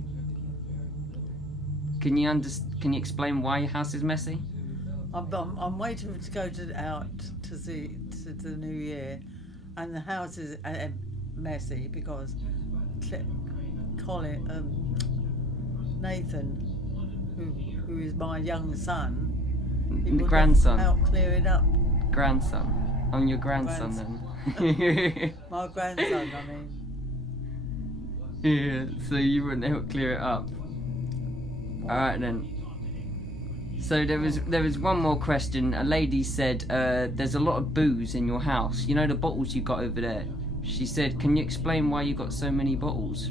Can you explain why your house is messy? I'm waiting to go out to see to the new year, and the house is messy because Nathan, who is my young son, he would grandson. Help clear it up. Grandson. I'm your grandson then. My grandson, I mean. Yeah, so you wouldn't help clear it up. Alright then. So there was one more question. A lady said, there's a lot of booze in your house. You know the bottles you got over there? She said, can you explain why you got so many bottles?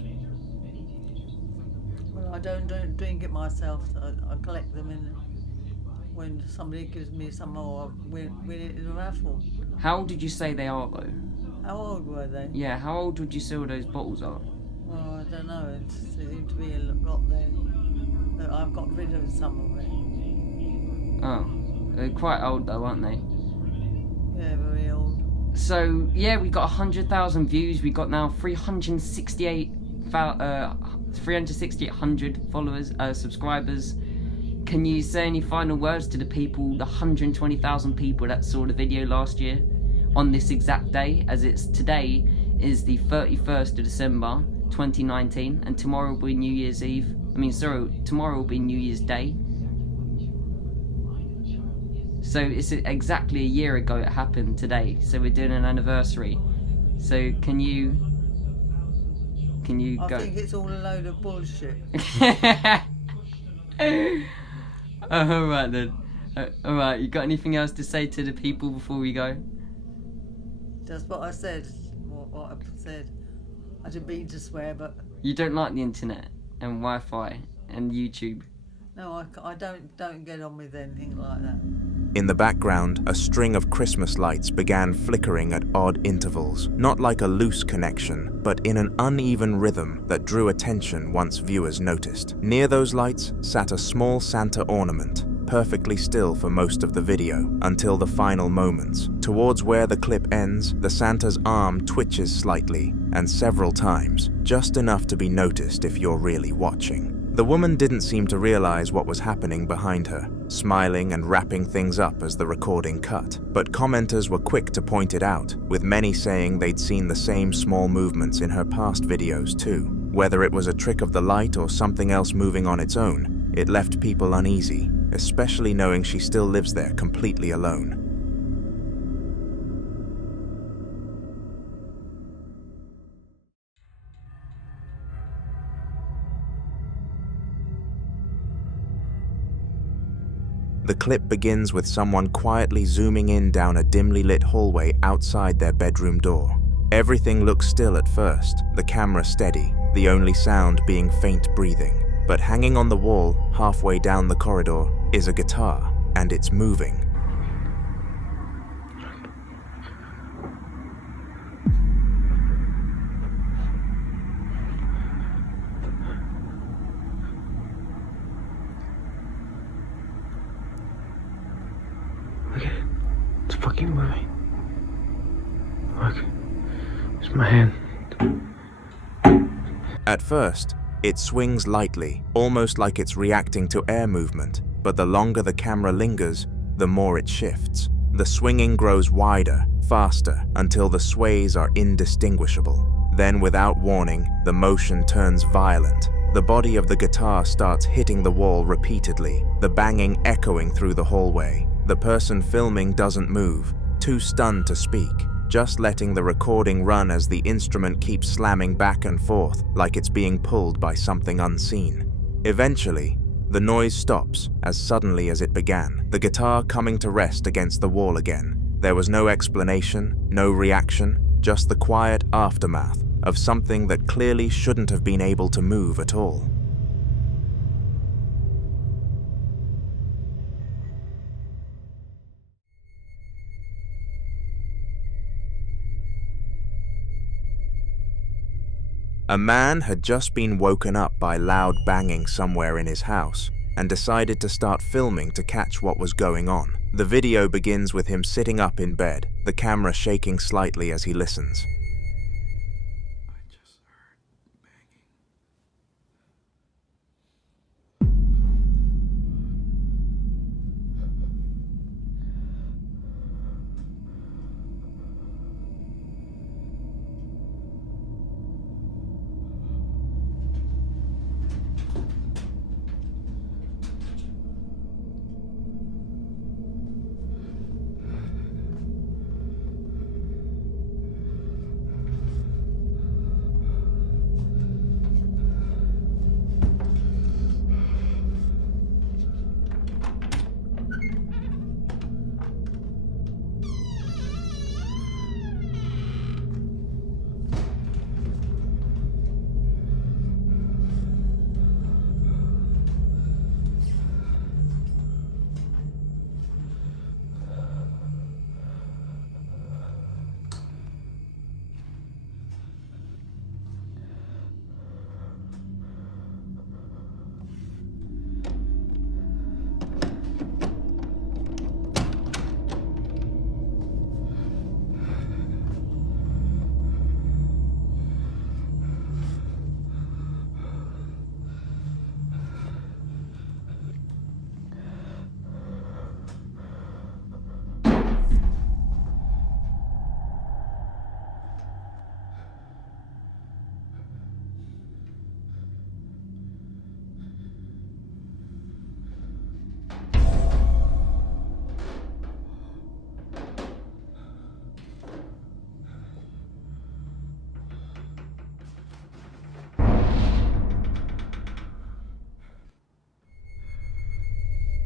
Well, I don't drink it myself. So I collect them when somebody gives me some more, win it in a raffle. How old did you say they are though? How old were they? Yeah, how old would you say all those bottles are? Well, I don't know. It seemed to be a lot there. I've got rid of some of it. Oh, they're quite old though, aren't they? Yeah, very old. So yeah, we got 100,000 views. We got now 3,800 followers, subscribers. Can you say any final words to the people, the 120,000 people that saw the video last year on this exact day, as it's today is the 31st of December 2019, and tomorrow will be New Year's Eve. Tomorrow will be New Year's Day. So it's exactly a year ago it happened today, so we're doing an anniversary. So can you go? I think it's all a load of bullshit. Alright then. Alright, you got anything else to say to the people before we go? Just what I said. What I said. I didn't mean to swear, but... You don't like the internet and Wi-Fi and YouTube? No, I don't get on with anything like that. In the background, a string of Christmas lights began flickering at odd intervals, not like a loose connection, but in an uneven rhythm that drew attention once viewers noticed. Near those lights sat a small Santa ornament, perfectly still for most of the video, until the final moments. Towards where the clip ends, the Santa's arm twitches slightly, and several times, just enough to be noticed if you're really watching. The woman didn't seem to realize what was happening behind her, smiling and wrapping things up as the recording cut. But commenters were quick to point it out, with many saying they'd seen the same small movements in her past videos too. Whether it was a trick of the light or something else moving on its own, it left people uneasy, especially knowing she still lives there completely alone. The clip begins with someone quietly zooming in down a dimly lit hallway outside their bedroom door. Everything looks still at first, the camera steady, the only sound being faint breathing. But hanging on the wall, halfway down the corridor, is a guitar, and it's moving. It's fucking moving. Fuck. Where's my hand? At first, it swings lightly, almost like it's reacting to air movement, but the longer the camera lingers, the more it shifts. The swinging grows wider, faster, until the sways are indistinguishable. Then, without warning, the motion turns violent. The body of the guitar starts hitting the wall repeatedly, the banging echoing through the hallway. The person filming doesn't move, too stunned to speak, just letting the recording run as the instrument keeps slamming back and forth like it's being pulled by something unseen. Eventually, the noise stops as suddenly as it began, the guitar coming to rest against the wall again. There was no explanation, no reaction, just the quiet aftermath of something that clearly shouldn't have been able to move at all. A man had just been woken up by loud banging somewhere in his house and decided to start filming to catch what was going on. The video begins with him sitting up in bed, the camera shaking slightly as he listens.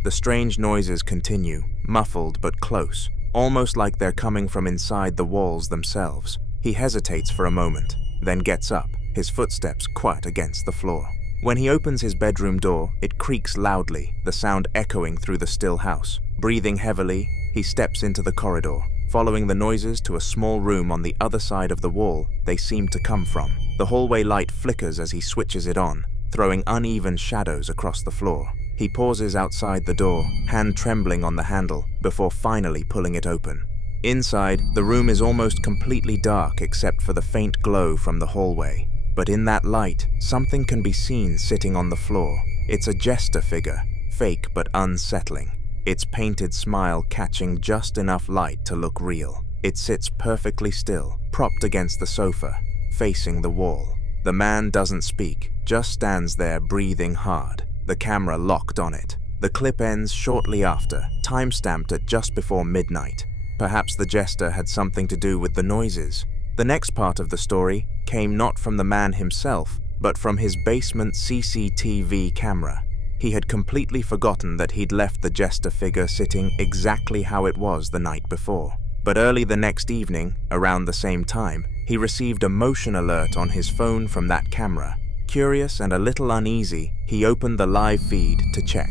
The strange noises continue, muffled but close, almost like they're coming from inside the walls themselves. He hesitates for a moment, then gets up, his footsteps quite against the floor. When he opens his bedroom door, it creaks loudly, the sound echoing through the still house. Breathing heavily, he steps into the corridor, following the noises to a small room on the other side of the wall they seem to come from. The hallway light flickers as he switches it on, throwing uneven shadows across the floor. He pauses outside the door, hand trembling on the handle, before finally pulling it open. Inside, the room is almost completely dark except for the faint glow from the hallway. But in that light, something can be seen sitting on the floor. It's a jester figure, fake but unsettling, its painted smile catching just enough light to look real. It sits perfectly still, propped against the sofa, facing the wall. The man doesn't speak, just stands there breathing hard, the camera locked on it. The clip ends shortly after, time-stamped at just before midnight. Perhaps the jester had something to do with the noises. The next part of the story came not from the man himself, but from his basement CCTV camera. He had completely forgotten that he'd left the jester figure sitting exactly how it was the night before. But early the next evening, around the same time, he received a motion alert on his phone from that camera. Curious and a little uneasy, he opened the live feed to check.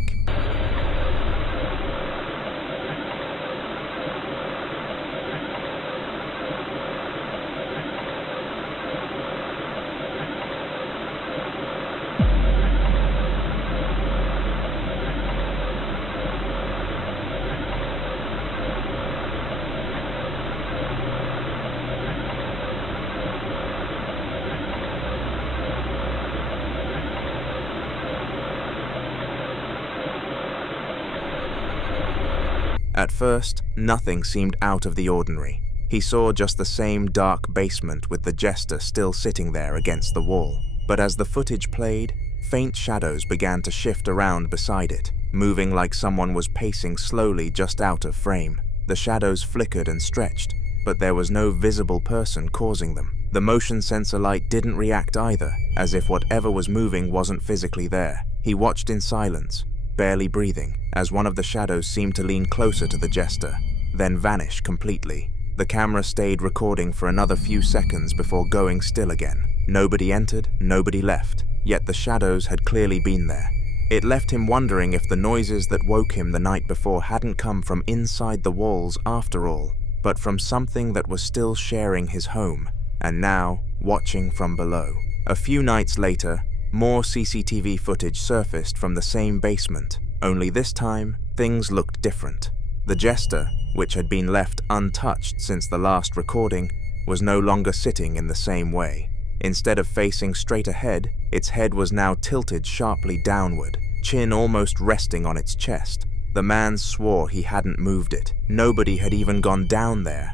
At first, nothing seemed out of the ordinary. He saw just the same dark basement with the jester still sitting there against the wall. But as the footage played, faint shadows began to shift around beside it, moving like someone was pacing slowly just out of frame. The shadows flickered and stretched, but there was no visible person causing them. The motion sensor light didn't react either, as if whatever was moving wasn't physically there. He watched in silence, barely breathing, as one of the shadows seemed to lean closer to the jester, then vanish completely. The camera stayed recording for another few seconds before going still again. Nobody entered, nobody left, yet the shadows had clearly been there. It left him wondering if the noises that woke him the night before hadn't come from inside the walls after all, but from something that was still sharing his home, and now watching from below. A few nights later, more CCTV footage surfaced from the same basement, only this time, things looked different. The jester, which had been left untouched since the last recording, was no longer sitting in the same way. Instead of facing straight ahead, its head was now tilted sharply downward, chin almost resting on its chest. The man swore he hadn't moved it. Nobody had even gone down there.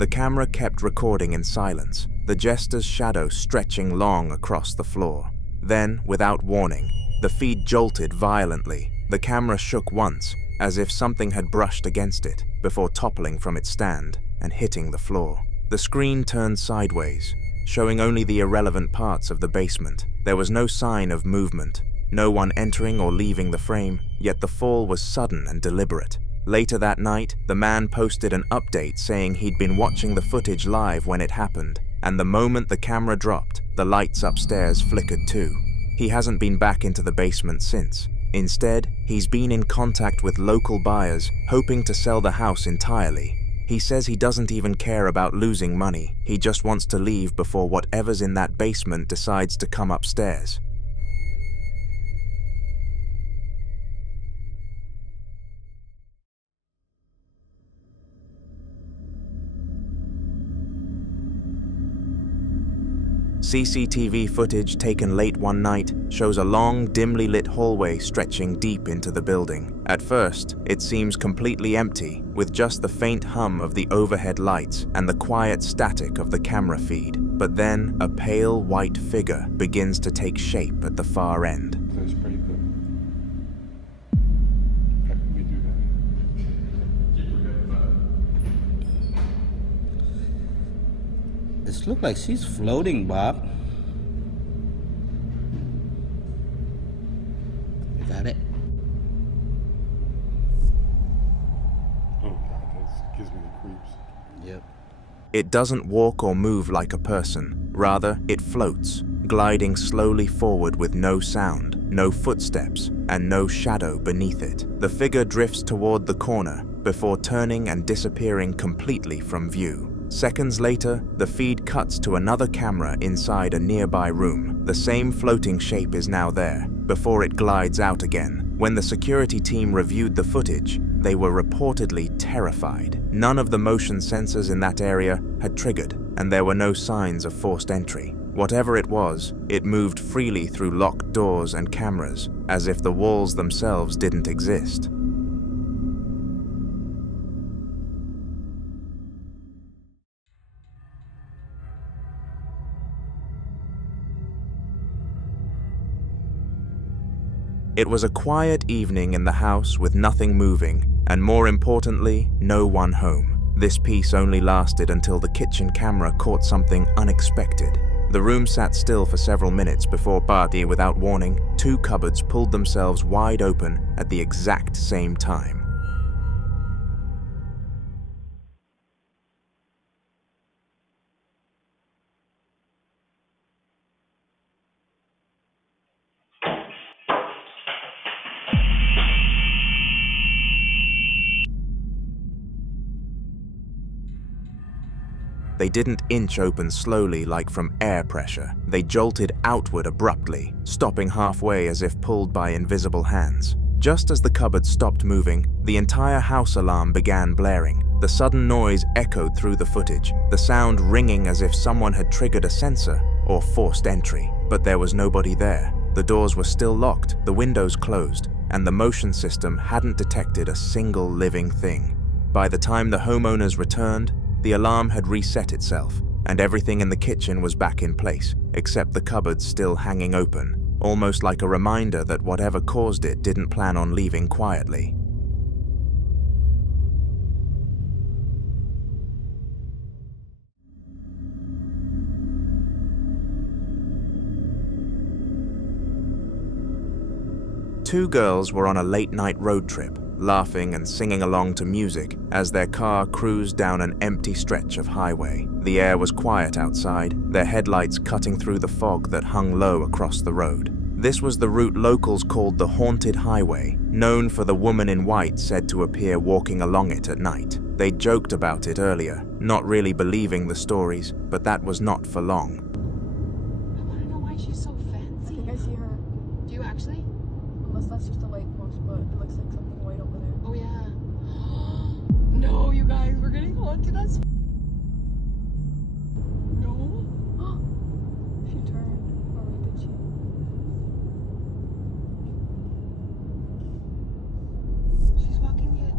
The camera kept recording in silence, the jester's shadow stretching long across the floor. Then, without warning, the feed jolted violently. The camera shook once, as if something had brushed against it, before toppling from its stand and hitting the floor. The screen turned sideways, showing only the irrelevant parts of the basement. There was no sign of movement, no one entering or leaving the frame, yet the fall was sudden and deliberate. Later that night, the man posted an update saying he'd been watching the footage live when it happened, and the moment the camera dropped, the lights upstairs flickered too. He hasn't been back into the basement since. Instead, he's been in contact with local buyers, hoping to sell the house entirely. He says he doesn't even care about losing money, he just wants to leave before whatever's in that basement decides to come upstairs. CCTV footage taken late one night shows a long, dimly lit hallway stretching deep into the building. At first, it seems completely empty, with just the faint hum of the overhead lights and the quiet static of the camera feed. But then, a pale white figure begins to take shape at the far end. That's pretty good. We do that. This looks like she's floating, Bob. Is that it? Oh God, that gives me the creeps. Yep. It doesn't walk or move like a person. Rather, it floats, gliding slowly forward with no sound, no footsteps, and no shadow beneath it. The figure drifts toward the corner before turning and disappearing completely from view. Seconds later, the feed cuts to another camera inside a nearby room. The same floating shape is now there, before it glides out again. When the security team reviewed the footage, they were reportedly terrified. None of the motion sensors in that area had triggered, and there were no signs of forced entry. Whatever it was, it moved freely through locked doors and cameras, as if the walls themselves didn't exist. It was a quiet evening in the house with nothing moving, and more importantly, no one home. This piece only lasted until the kitchen camera caught something unexpected. The room sat still for several minutes before, partly without warning, two cupboards pulled themselves wide open at the exact same time. They didn't inch open slowly like from air pressure. They jolted outward abruptly, stopping halfway as if pulled by invisible hands. Just as the cupboard stopped moving, the entire house alarm began blaring. The sudden noise echoed through the footage, the sound ringing as if someone had triggered a sensor or forced entry. But there was nobody there. The doors were still locked, the windows closed, and the motion system hadn't detected a single living thing. By the time the homeowners returned, the alarm had reset itself, and everything in the kitchen was back in place, except the cupboard still hanging open, almost like a reminder that whatever caused it didn't plan on leaving quietly. Two girls were on a late-night road trip, laughing and singing along to music as their car cruised down an empty stretch of highway. The air was quiet outside, their headlights cutting through the fog that hung low across the road. This was the route locals called the Haunted Highway, known for the woman in white said to appear walking along it at night. They joked about it earlier, not really believing the stories, but that was not for long. I want to know why she's so fancy. I think I see her. Do you actually? Unless that's just a light post, but it looks like something white over there. Oh yeah. No, you guys, we're getting haunted. That's no. She turned. Or wait, did she? She's walking yet.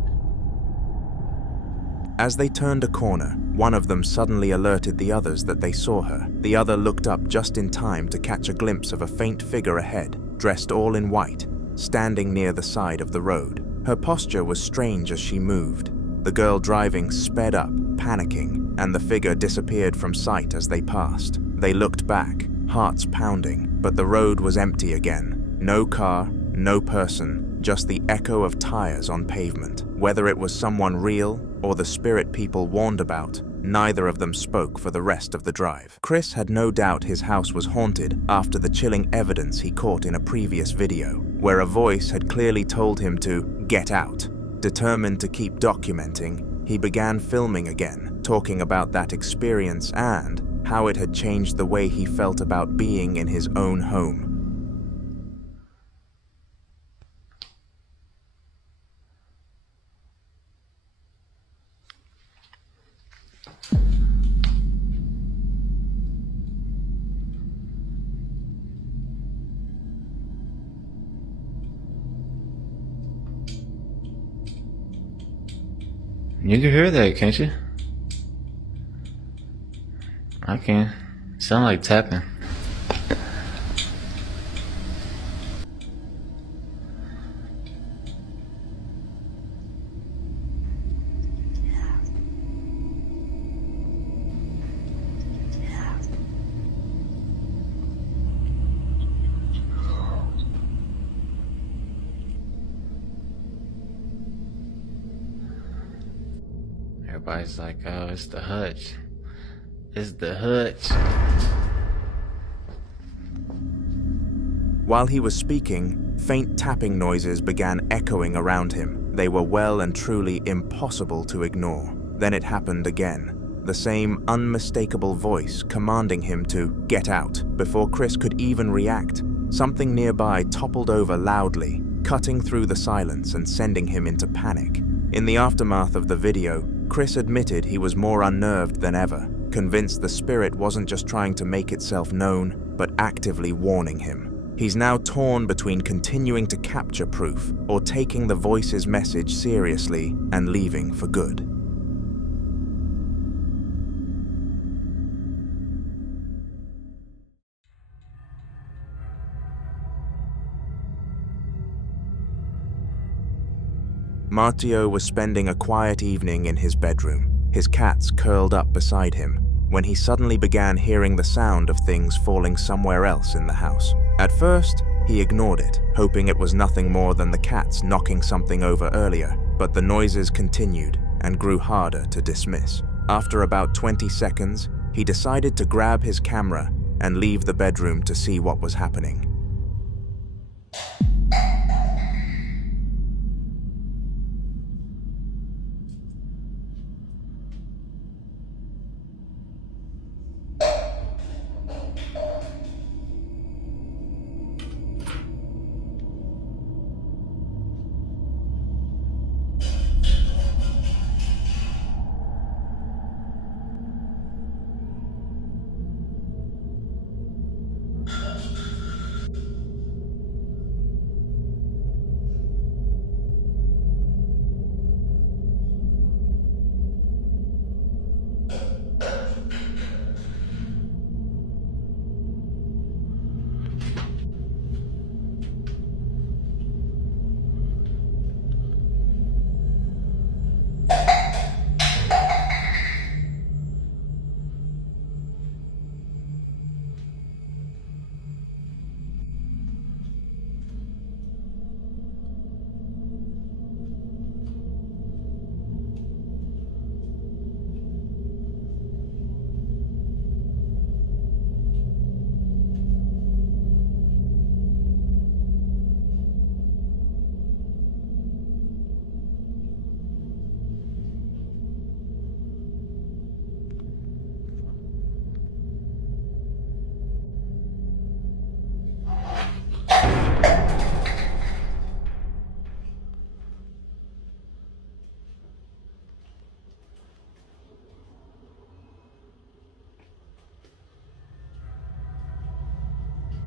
As they turned a corner, one of them suddenly alerted the others that they saw her. The other looked up just in time to catch a glimpse of a faint figure ahead, dressed all in white, standing near the side of the road. Her posture was strange as she moved. The girl driving sped up, panicking, and the figure disappeared from sight as they passed. They looked back, hearts pounding, but the road was empty again. No car, no person, just the echo of tires on pavement. Whether it was someone real or the spirit people warned about, neither of them spoke for the rest of the drive. Chris had no doubt his house was haunted after the chilling evidence he caught in a previous video, where a voice had clearly told him to get out. Determined to keep documenting, he began filming again, talking about that experience and how it had changed the way he felt about being in his own home. You can hear that, can't you? I can. Sound like tapping. Everybody's like, oh, it's the hutch. It's the hutch. While he was speaking, faint tapping noises began echoing around him. They were well and truly impossible to ignore. Then it happened again. The same unmistakable voice commanding him to get out. Before Chris could even react, something nearby toppled over loudly, cutting through the silence and sending him into panic. In the aftermath of the video, Chris admitted he was more unnerved than ever, convinced the spirit wasn't just trying to make itself known, but actively warning him. He's now torn between continuing to capture proof or taking the voice's message seriously and leaving for good. Martio was spending a quiet evening in his bedroom, his cats curled up beside him, when he suddenly began hearing the sound of things falling somewhere else in the house. At first, he ignored it, hoping it was nothing more than the cats knocking something over earlier, but the noises continued and grew harder to dismiss. After about 20 seconds, he decided to grab his camera and leave the bedroom to see what was happening.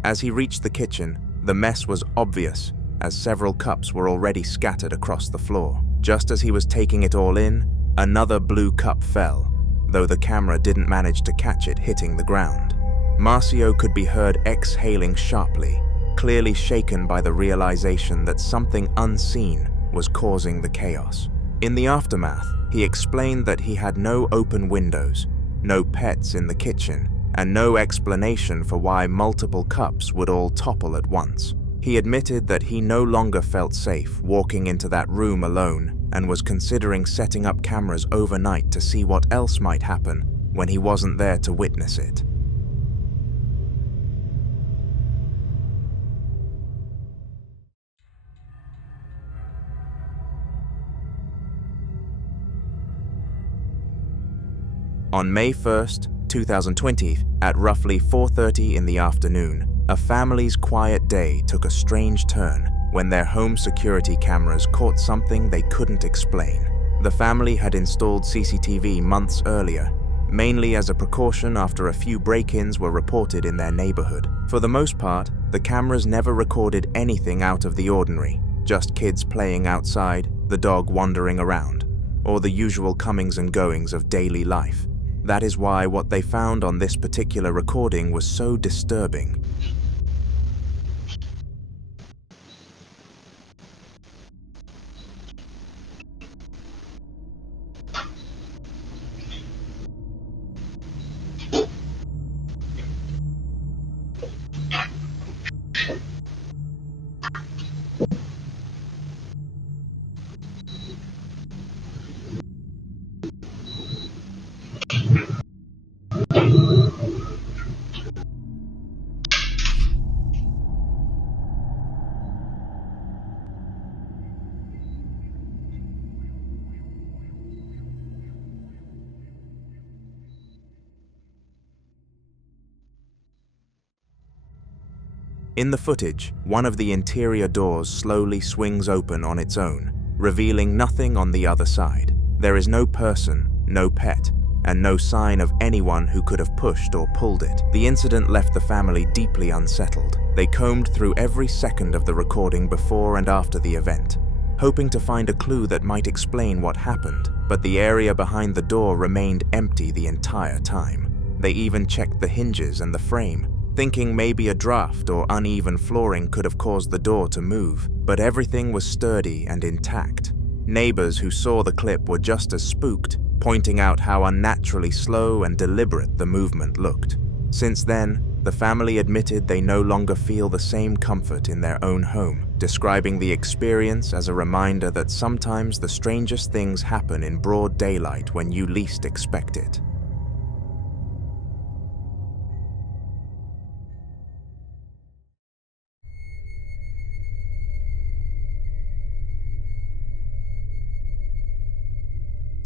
As he reached the kitchen, the mess was obvious, as several cups were already scattered across the floor. Just as he was taking it all in, another blue cup fell, though the camera didn't manage to catch it hitting the ground. Marcio could be heard exhaling sharply, clearly shaken by the realization that something unseen was causing the chaos. In the aftermath, he explained that he had no open windows, no pets in the kitchen, and no explanation for why multiple cups would all topple at once. He admitted that he no longer felt safe walking into that room alone and was considering setting up cameras overnight to see what else might happen when he wasn't there to witness it. On May 1st, 2020, at roughly 4:30 in the afternoon, a family's quiet day took a strange turn when their home security cameras caught something they couldn't explain. The family had installed CCTV months earlier, mainly as a precaution after a few break-ins were reported in their neighborhood. For the most part, the cameras never recorded anything out of the ordinary, just kids playing outside, the dog wandering around, or the usual comings and goings of daily life. That is why what they found on this particular recording was so disturbing. In the footage, one of the interior doors slowly swings open on its own, revealing nothing on the other side. There is no person, no pet, and no sign of anyone who could have pushed or pulled it. The incident left the family deeply unsettled. They combed through every second of the recording before and after the event, hoping to find a clue that might explain what happened, but the area behind the door remained empty the entire time. They even checked the hinges and the frame, thinking maybe a draft or uneven flooring could have caused the door to move, but everything was sturdy and intact. Neighbors who saw the clip were just as spooked, pointing out how unnaturally slow and deliberate the movement looked. Since then, the family admitted they no longer feel the same comfort in their own home, describing the experience as a reminder that sometimes the strangest things happen in broad daylight when you least expect it.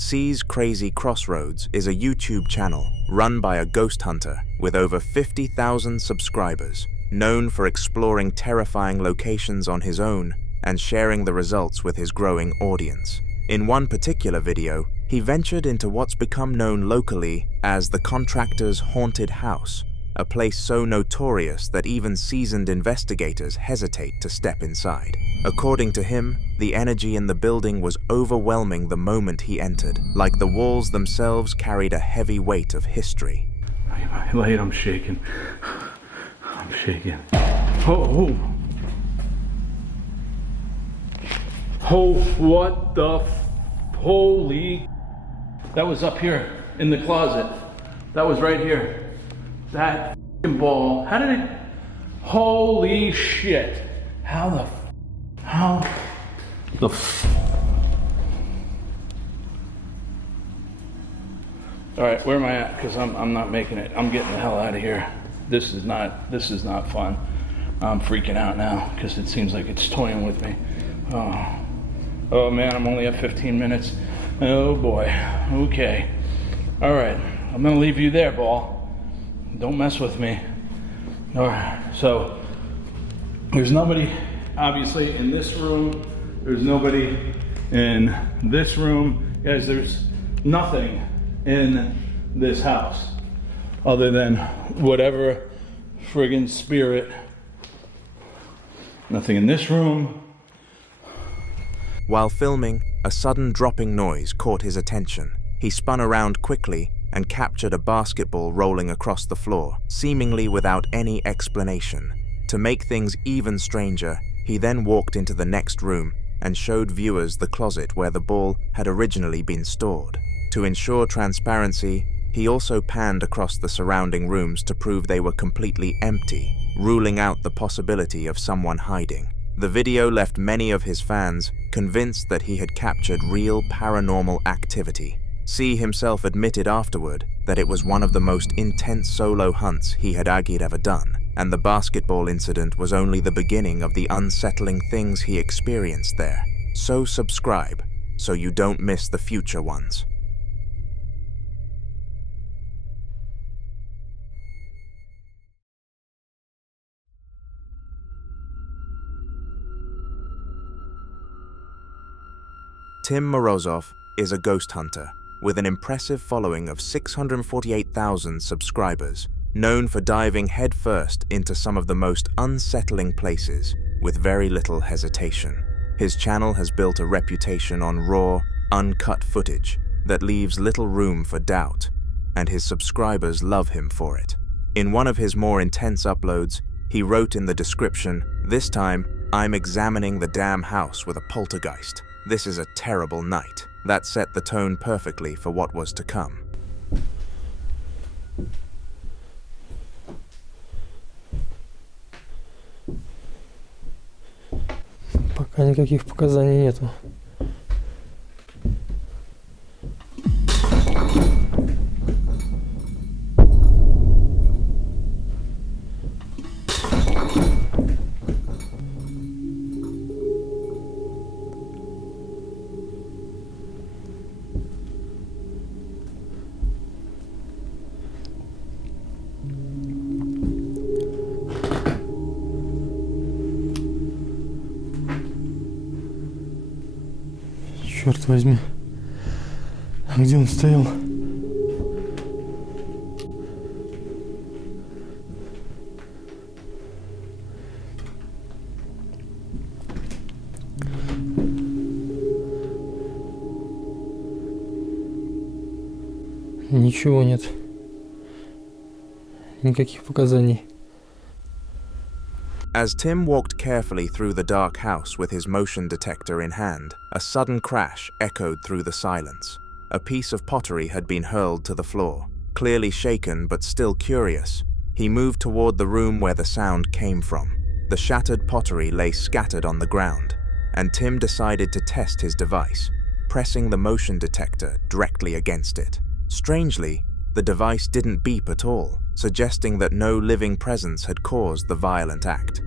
C's Crazy Crossroads is a YouTube channel run by a ghost hunter with over 50,000 subscribers, known for exploring terrifying locations on his own and sharing the results with his growing audience. In one particular video, he ventured into what's become known locally as the contractor's haunted house, a place so notorious that even seasoned investigators hesitate to step inside. According to him, the energy in the building was overwhelming the moment he entered, like the walls themselves carried a heavy weight of history. I'm shaking. I'm shaking. Oh, what the holy... That was up here in the closet. That was right here. That ball. How did it... Holy shit. How the... Alright, where am I at? Because I'm not making it. I'm getting the hell out of here. This is not fun. I'm freaking out now because it seems like it's toying with me. Oh man, I'm only at 15 minutes. Oh boy. Okay. Alright, I'm gonna leave you there, ball. Don't mess with me. Alright, so there's nobody obviously in this room. There's nobody in this room. Guys, there's nothing in this house other than whatever friggin' spirit Nothing in this room. While filming, a sudden dropping noise caught his attention. He spun around quickly and captured a basketball rolling across the floor, seemingly without any explanation. To make things even stranger, he then walked into the next room and showed viewers the closet where the ball had originally been stored. To ensure transparency, he also panned across the surrounding rooms to prove they were completely empty, ruling out the possibility of someone hiding. The video left many of his fans convinced that he had captured real paranormal activity. C himself admitted afterward that it was one of the most intense solo hunts he had ever done, and the basketball incident was only the beginning of the unsettling things he experienced there. So subscribe so you don't miss the future ones. Tim Morozov is a ghost hunter with an impressive following of 648,000 subscribers, known for diving headfirst into some of the most unsettling places with very little hesitation. His channel has built a reputation on raw, uncut footage that leaves little room for doubt, and his subscribers love him for it. In one of his more intense uploads, he wrote in the description, "This time, I'm examining the damn house with a poltergeist. This is a terrible night." That set the tone perfectly for what was to come. Пока никаких показаний нету. Черт возьми. А где он стоял? Ничего нет. Никаких показаний. As Tim walked carefully through the dark house with his motion detector in hand, a sudden crash echoed through the silence. A piece of pottery had been hurled to the floor. Clearly shaken but still curious, he moved toward the room where the sound came from. The shattered pottery lay scattered on the ground, and Tim decided to test his device, pressing the motion detector directly against it. Strangely, the device didn't beep at all, suggesting that no living presence had caused the violent act.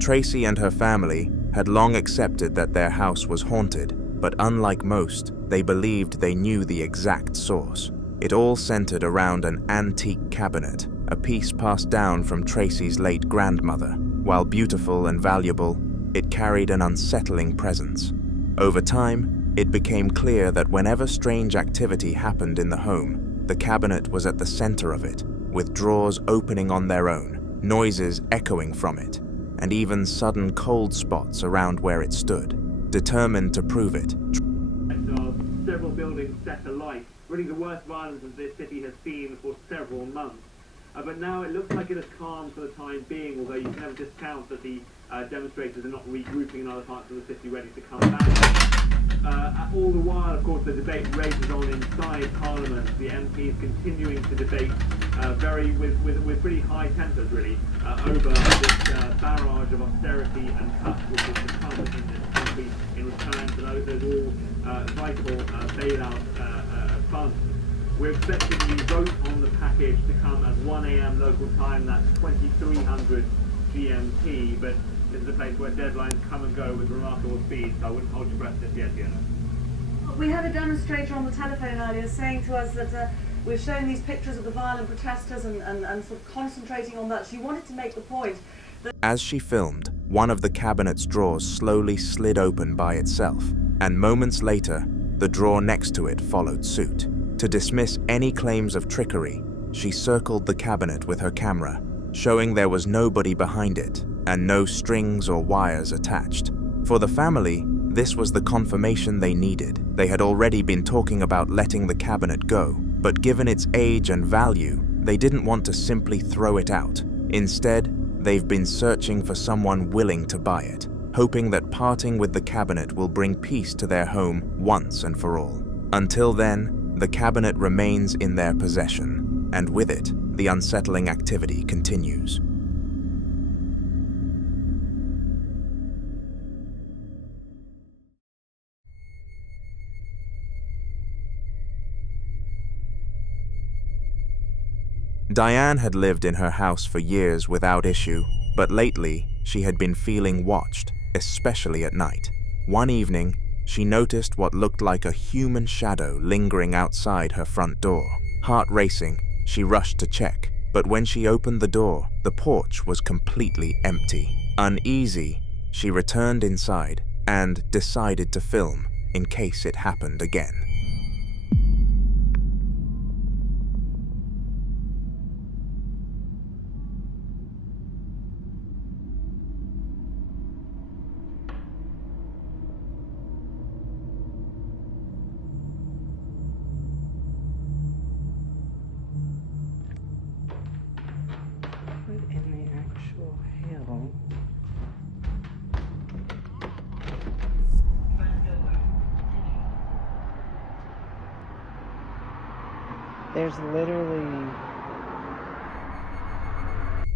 Tracy and her family had long accepted that their house was haunted, but unlike most, they believed they knew the exact source. It all centered around an antique cabinet, a piece passed down from Tracy's late grandmother. While beautiful and valuable, it carried an unsettling presence. Over time, it became clear that whenever strange activity happened in the home, the cabinet was at the center of it, with drawers opening on their own, noises echoing from it, and even sudden cold spots around where it stood. Determined to prove it, several buildings set alight, really the worst violence that this city has seen for several months. But now it looks like it has calmed for the time being, although you can never discount that the demonstrators are not regrouping in other parts of the city ready to come back. All the while, of course, the debate rages on inside Parliament, the MPs continuing to debate with pretty high tempers, really, over this barrage of austerity and cuts which is to come in this country in return to those all vital bailout funds. We're expecting the vote on the package to come at 1 a.m. local time, that's 2300 GMT, but this is a place where deadlines come and go with remarkable speed, so I wouldn't hold your breath just yet, Fiona. We had a demonstrator on the telephone earlier saying to us that we're showing these pictures of the violent protesters and sort of concentrating on that. She wanted to make the point that as she filmed, one of the cabinet's drawers slowly slid open by itself, and moments later, the drawer next to it followed suit. To dismiss any claims of trickery, she circled the cabinet with her camera, showing there was nobody behind it and no strings or wires attached. For the family, this was the confirmation they needed. They had already been talking about letting the cabinet go, but given its age and value, they didn't want to simply throw it out. Instead, they've been searching for someone willing to buy it, hoping that parting with the cabinet will bring peace to their home once and for all. Until then, the cabinet remains in their possession, and with it, the unsettling activity continues. Diane had lived in her house for years without issue, but lately she had been feeling watched, especially at night. One evening, she noticed what looked like a human shadow lingering outside her front door. Heart racing, she rushed to check, but when she opened the door, the porch was completely empty. Uneasy, she returned inside and decided to film in case it happened again. There's literally...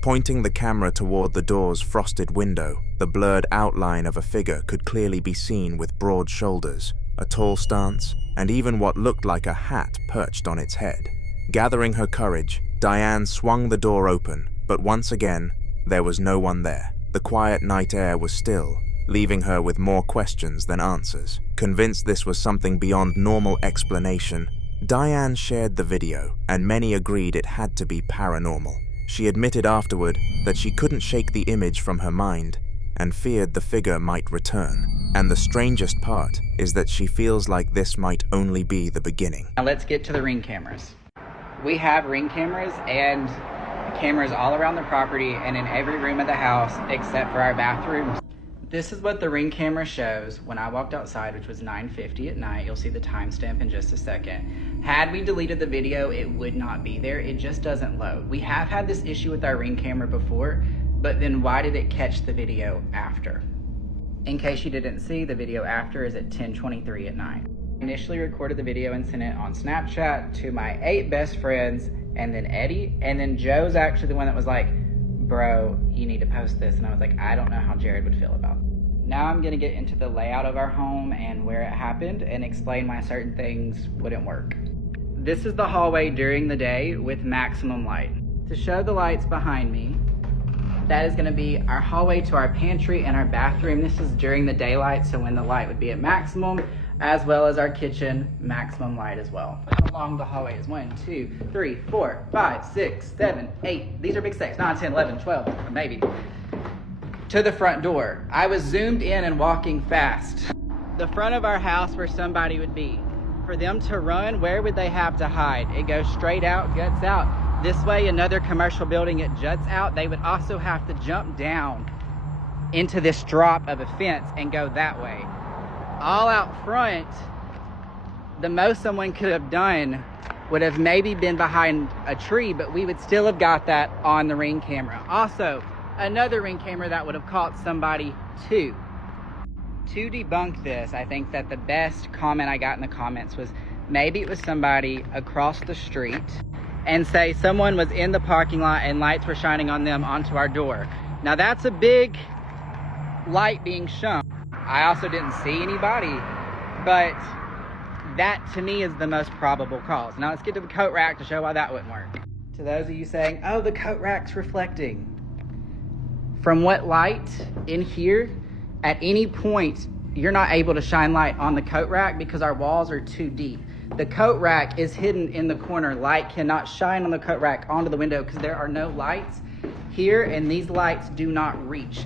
Pointing the camera toward the door's frosted window, the blurred outline of a figure could clearly be seen with broad shoulders, a tall stance, and even what looked like a hat perched on its head. Gathering her courage, Diane swung the door open, but once again, there was no one there. The quiet night air was still, leaving her with more questions than answers. Convinced this was something beyond normal explanation, Diane shared the video, and many agreed it had to be paranormal. She admitted afterward that she couldn't shake the image from her mind and feared the figure might return. And the strangest part is that she feels like this might only be the beginning. Now let's get to the Ring cameras. We have Ring cameras and cameras all around the property and in every room of the house except for our bathrooms. This is what the Ring camera shows when I walked outside, which was 9:50 at night. You'll see the timestamp in just a second. Had we deleted the video, it would not be there. It just doesn't load. We have had this issue with our Ring camera before, but then why did it catch the video after? In case you didn't see, the video after is at 10:23 at night. I initially recorded the video and sent it on Snapchat to my 8 best friends, and then Eddie, and then Joe's actually the one that was like, bro, you need to post this. And I was like, I don't know how Jared would feel about it. Now I'm gonna get into the layout of our home and where it happened and explain why certain things wouldn't work. This is the hallway during the day with maximum light. To show the lights behind me, that is gonna be our hallway to our pantry and our bathroom. This is during the daylight, so when the light would be at maximum, as well as our kitchen, maximum light as well. How long the hallway is? 1, 2, 3, 4, 5, 6, 7, 8. These are big 6, 9, 10, 11, 12, maybe. To the front door. I was zoomed in and walking fast. The front of our house where somebody would be. For them to run, where would they have to hide? It goes straight out, guts out. This way, another commercial building, it juts out. They would also have to jump down into this drop of a fence and go that way. All out front, the most someone could have done would have maybe been behind a tree, but we would still have got that on the Ring camera. Also, another Ring camera that would have caught somebody too. To debunk this, I think that the best comment I got in the comments was maybe it was somebody across the street and say someone was in the parking lot and lights were shining on them onto our door. Now that's a big light being shown. I also didn't see anybody, but that to me is the most probable cause. Now let's get to the coat rack to show why that wouldn't work. To those of you saying, oh, the coat rack's reflecting. From what light in here, at any point, you're not able to shine light on the coat rack because our walls are too deep. The coat rack is hidden in the corner. Light cannot shine on the coat rack onto the window because there are no lights here, and these lights do not reach.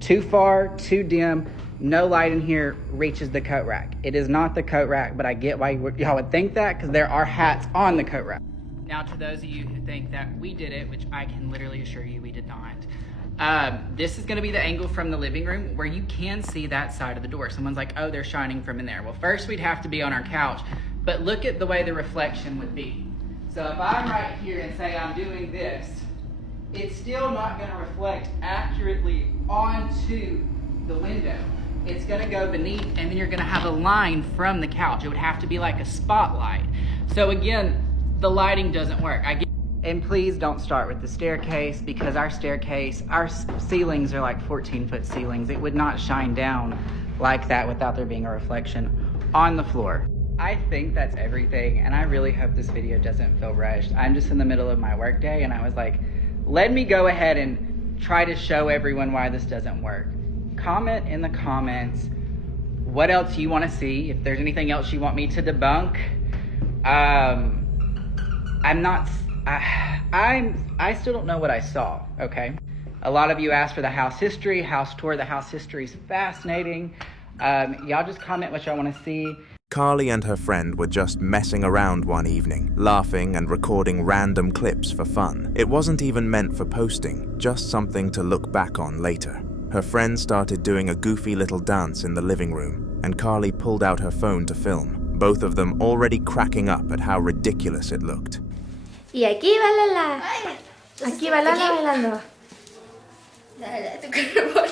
Too far, too dim, no light in here reaches the coat rack. It is not the coat rack, but I get why y'all would think that, because there are hats on the coat rack. Now, to those of you who think that we did it, which I can literally assure you we did not, this is going to be the angle from the living room where you can see that side of the door. Someone's like, oh, they're shining from in there. Well, first we'd have to be on our couch, but look at the way the reflection would be. So if I'm right here and say I'm doing this, it's still not going to reflect accurately onto the window. It's going to go beneath, and then you're going to have a line from the couch. It would have to be like a spotlight. So again, the lighting doesn't work. And please don't start with the staircase, because our staircase, our ceilings are like 14-foot ceilings. It would not shine down like that without there being a reflection on the floor. I think that's everything, and I really hope this video doesn't feel rushed. I'm just in the middle of my work day, and I was like, let me go ahead and try to show everyone why this doesn't work. Comment in the comments what else you want to see, if there's anything else you want me to debunk. I still don't know what I saw, okay? A lot of you asked for the house history, house tour. The house history is fascinating. Y'all just comment what y'all want to see. Carly and her friend were just messing around one evening, laughing and recording random clips for fun. It wasn't even meant for posting, just something to look back on later. Her friend started doing a goofy little dance in the living room, and Carly pulled out her phone to film, both of them already cracking up at how ridiculous it looked. Y aquí va Lala. Aquí va Lala bailando. Dale, tu cuerpo.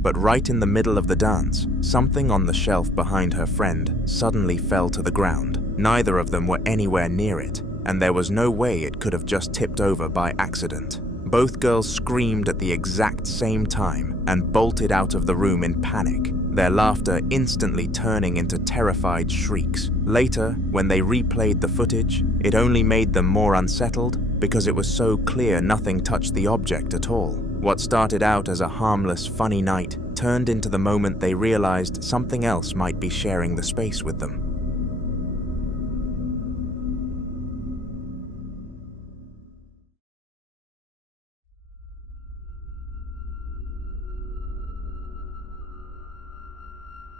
But right in the middle of the dance, something on the shelf behind her friend suddenly fell to the ground. Neither of them were anywhere near it, and there was no way it could have just tipped over by accident. Both girls screamed at the exact same time and bolted out of the room in panic, their laughter instantly turning into terrified shrieks. Later, when they replayed the footage, it only made them more unsettled because it was so clear nothing touched the object at all. What started out as a harmless, funny night turned into the moment they realized something else might be sharing the space with them.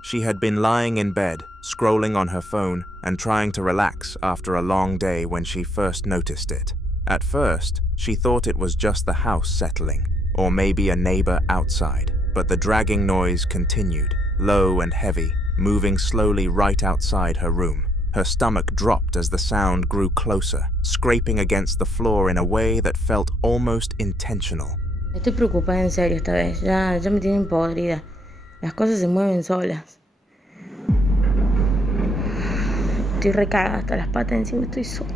She had been lying in bed, scrolling on her phone, and trying to relax after a long day when she first noticed it. At first, she thought it was just the house settling, or maybe a neighbor outside, but the dragging noise continued, low and heavy, moving slowly right outside her room. Her stomach dropped as the sound grew closer, scraping against the floor in a way that felt almost intentional. Estoy preocupada en serio esta vez. Ya me tienen podrida. Las cosas se mueven solas. Estoy recagada hasta las patas, encima estoy sola.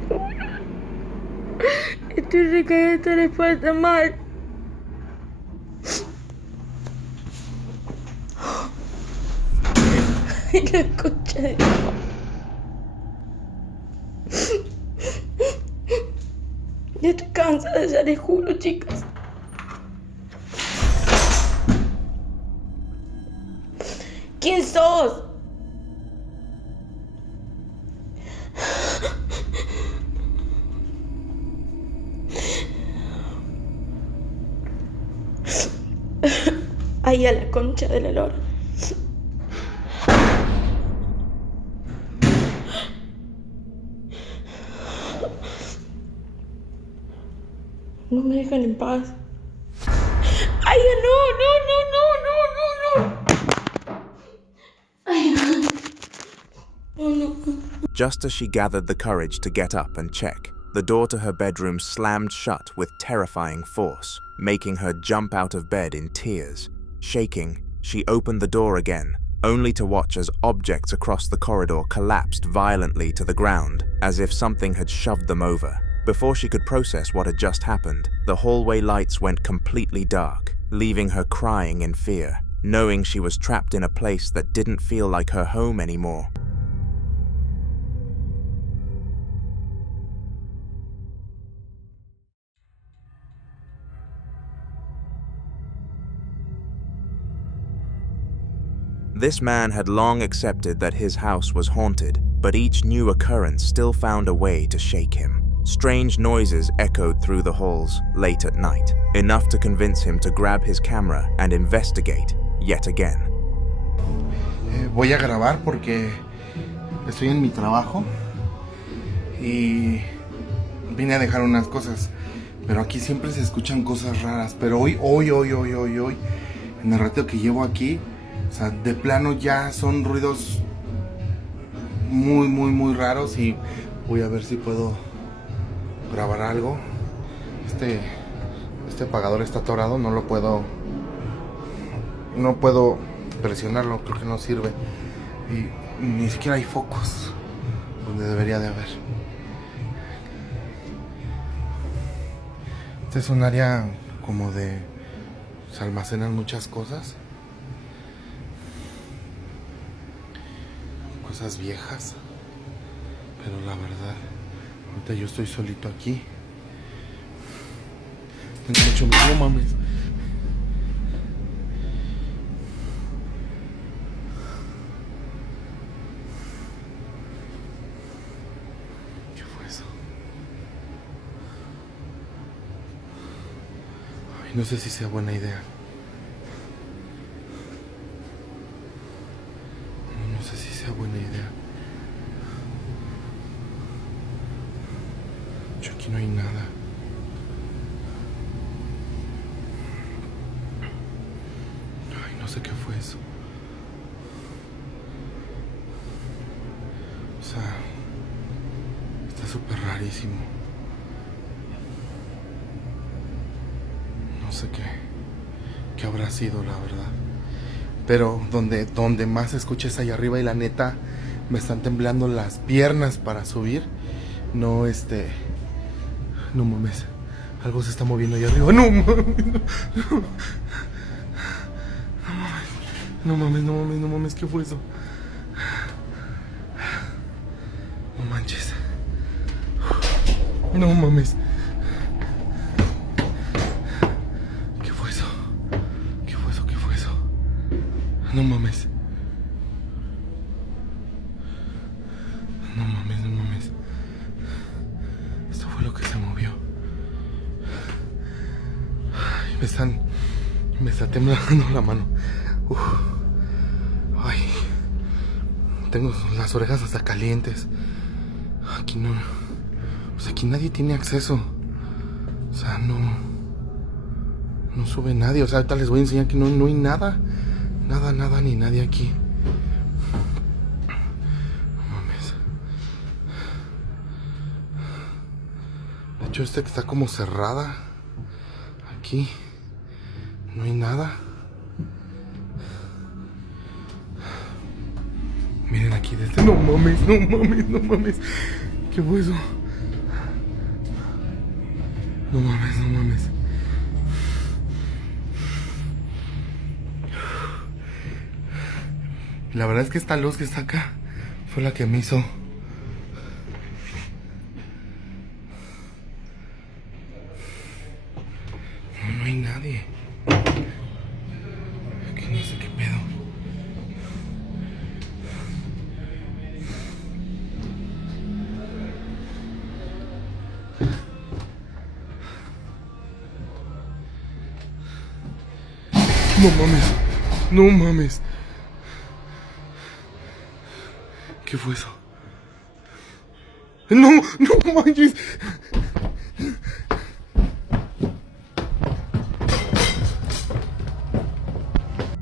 Estoy recagada hasta las patas mal. Ay, la concha de... Ya estoy cansada, ya les juro, chicas. ¿Quién sos? Ahí a la concha de la lora. No me dejan en paz. ¡Ay, no! Ay, no. Oh, no. Just as she gathered the courage to get up and check, the door to her bedroom slammed shut with terrifying force, making her jump out of bed in tears. Shaking, she opened the door again, only to watch as objects across the corridor collapsed violently to the ground, as if something had shoved them over. Before she could process what had just happened, the hallway lights went completely dark, leaving her crying in fear, knowing she was trapped in a place that didn't feel like her home anymore. This man had long accepted that his house was haunted, but each new occurrence still found a way to shake him. Strange noises echoed through the halls late at night, enough to convince him to grab his camera and investigate yet again. Voy a grabar porque estoy en mi trabajo y vine a dejar unas cosas, pero aquí siempre se escuchan cosas raras. Pero hoy, en el rato que llevo aquí, o sea, de plano ya son ruidos muy raros y voy a ver si puedo grabar algo. Este apagador está atorado, no puedo presionarlo, creo que no sirve y ni siquiera hay focos donde debería de haber. Este es un área como de... se almacenan muchas cosas viejas, pero la verdad ahorita yo estoy solito aquí, tengo mucho miedo, no mames. ¿Qué fue eso? Ay, no sé si sea buena idea. No sé si sea buena idea. Yo aquí no hay nada. Ay, no sé qué fue eso. O sea, está súper rarísimo. No sé qué habrá sido, la verdad. Pero donde más se escucha es allá arriba y la neta me están temblando las piernas para subir. No, no mames. Algo se está moviendo allá arriba. No mames. No mames. ¿Qué fue eso? No manches. No mames. ¿Qué fue eso? No mames. No mames. Esto fue lo que se movió. Ay, me está temblando la mano. Ay. Tengo las orejas hasta calientes. Aquí no. Pues aquí nadie tiene acceso. O sea, no sube nadie. O sea, ahorita les voy a enseñar que no hay nada. Nada, ni nadie aquí. No mames. De hecho, que está como cerrada. Aquí. No hay nada. Miren aquí desde... No mames. ¿Qué fue eso? No mames. La verdad es que esta luz que está acá fue la que me hizo. No hay nadie. Aquí no sé qué pedo. No mames. ¿Qué fue eso? No manches.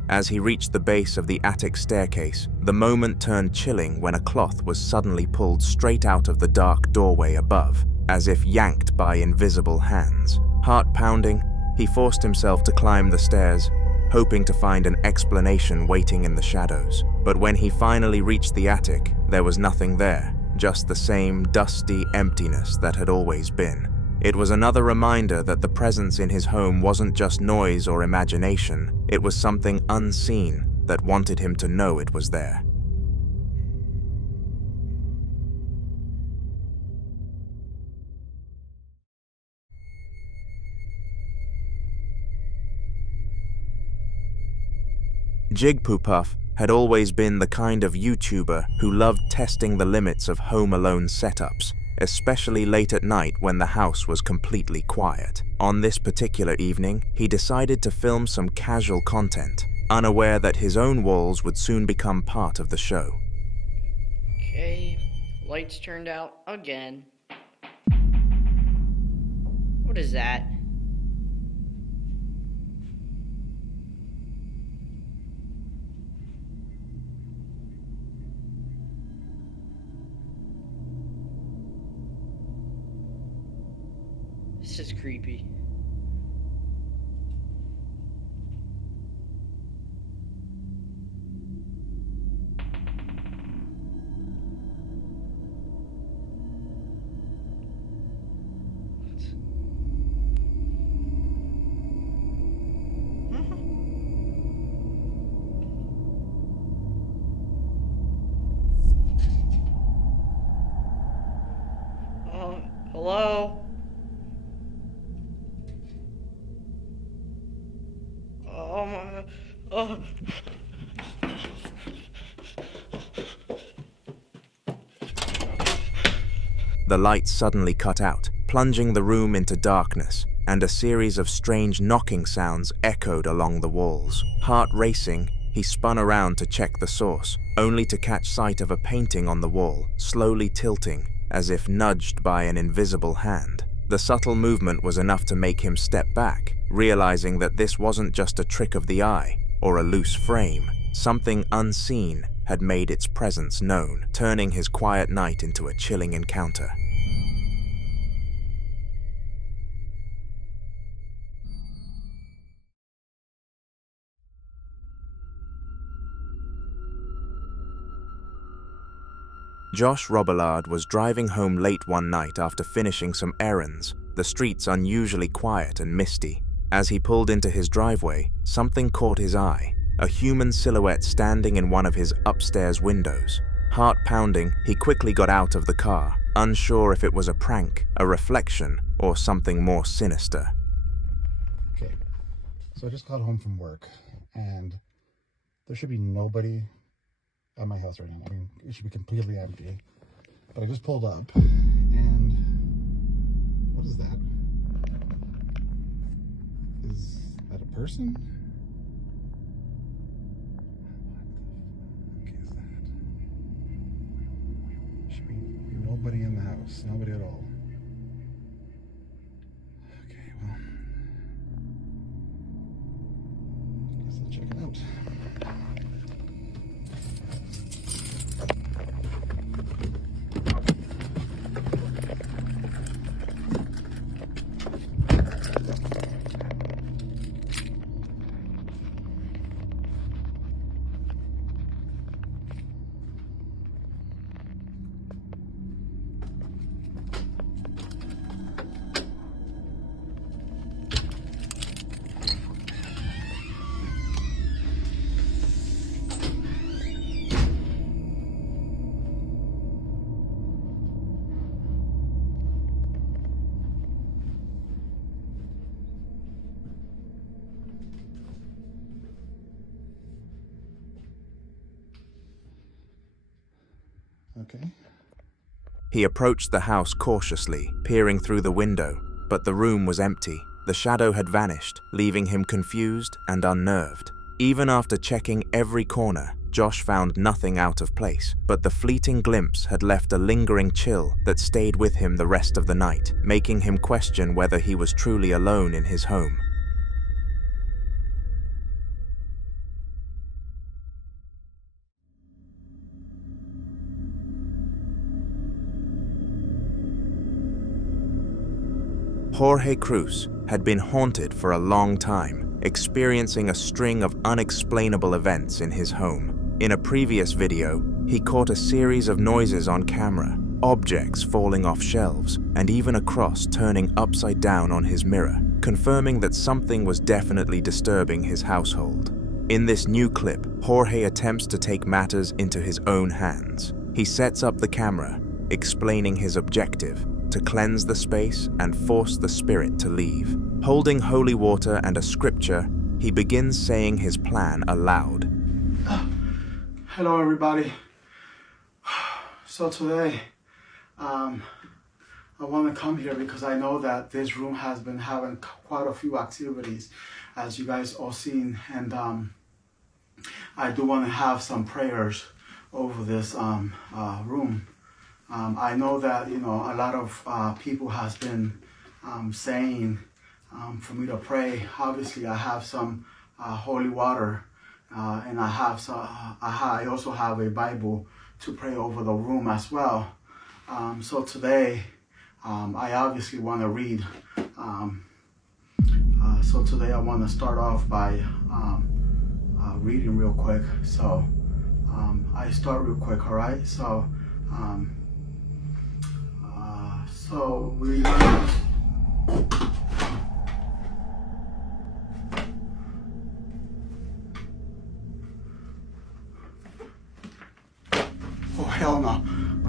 As he reached the base of the attic staircase, the moment turned chilling when a cloth was suddenly pulled straight out of the dark doorway above, as if yanked by invisible hands. Heart pounding, he forced himself to climb the stairs, hoping to find an explanation waiting in the shadows. But when he finally reached the attic, there was nothing there, just the same dusty emptiness that had always been. It was another reminder that the presence in his home wasn't just noise or imagination, it was something unseen that wanted him to know it was there. Jigpoopuff had always been the kind of YouTuber who loved testing the limits of home alone setups. especially late at night when the house was completely quiet. On this particular evening, he decided to film some casual content, unaware that his own walls would soon become part of the show. Okay, lights turned out again. What is that? This is creepy. Hello? Oh my... Oh. The lights suddenly cut out, plunging the room into darkness, and a series of strange knocking sounds echoed along the walls. Heart racing, he spun around to check the source, only to catch sight of a painting on the wall, slowly tilting, as if nudged by an invisible hand. The subtle movement was enough to make him step back, realizing that this wasn't just a trick of the eye or a loose frame. Something unseen had made its presence known, turning his quiet night into a chilling encounter. Josh Robillard was driving home late one night after finishing some errands, the streets unusually quiet and misty. As he pulled into his driveway, something caught his eye, a human silhouette standing in one of his upstairs windows. Heart pounding, he quickly got out of the car, unsure if it was a prank, a reflection, or something more sinister. Okay, so I just got home from work, and there should be nobody at my house right now. I mean, it should be completely empty. But I just pulled up, and what is that? Is that a person? What the fuck is that? Should be nobody in the house. Nobody at all. Okay, well, I guess I'll check it out. Okay. He approached the house cautiously, peering through the window, but the room was empty. The shadow had vanished, leaving him confused and unnerved. Even after checking every corner, Josh found nothing out of place, but the fleeting glimpse had left a lingering chill that stayed with him the rest of the night, making him question whether he was truly alone in his home. Jorge Cruz had been haunted for a long time, experiencing a string of unexplainable events in his home. In a previous video, he caught a series of noises on camera, objects falling off shelves, and even a cross turning upside down on his mirror, confirming that something was definitely disturbing his household. In this new clip, Jorge attempts to take matters into his own hands. He sets up the camera, explaining his objective: to cleanse the space and force the spirit to leave. Holding holy water and a scripture, he begins saying his plan aloud. Hello everybody. So today, I want to come here because I know that this room has been having quite a few activities, as you guys all seen, and I do want to have some prayers over this room. I know that, you know, a lot of people has been saying for me to pray. Obviously, I have some holy water, and I also have a Bible to pray over the room as well. So today, I obviously want to read. So today I want to start off by reading real quick. So I start real quick, all right? So we're gonna... Oh, hell no.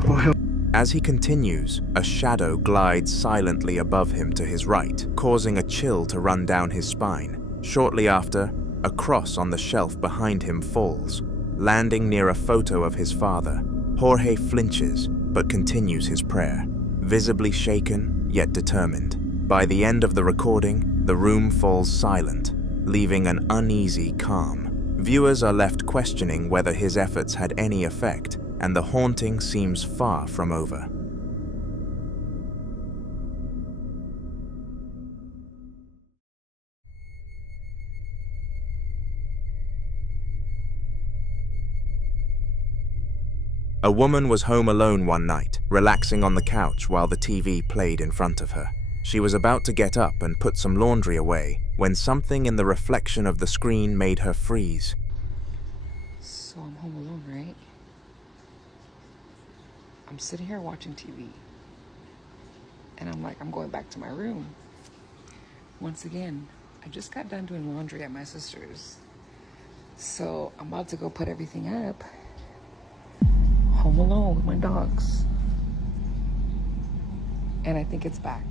Oh, hell. As he continues, a shadow glides silently above him to his right, causing a chill to run down his spine. Shortly after, a cross on the shelf behind him falls, landing near a photo of his father. Jorge flinches, but continues his prayer, visibly shaken, yet determined. By the end of the recording, the room falls silent, leaving an uneasy calm. Viewers are left questioning whether his efforts had any effect, and the haunting seems far from over. A woman was home alone one night, relaxing on the couch while the TV played in front of her. She was about to get up and put some laundry away when something in the reflection of the screen made her freeze. So I'm home alone, right? I'm sitting here watching TV. And I'm like, I'm going back to my room. Once again, I just got done doing laundry at my sister's. So I'm about to go put everything up. Home alone with my dogs. And I think it's back.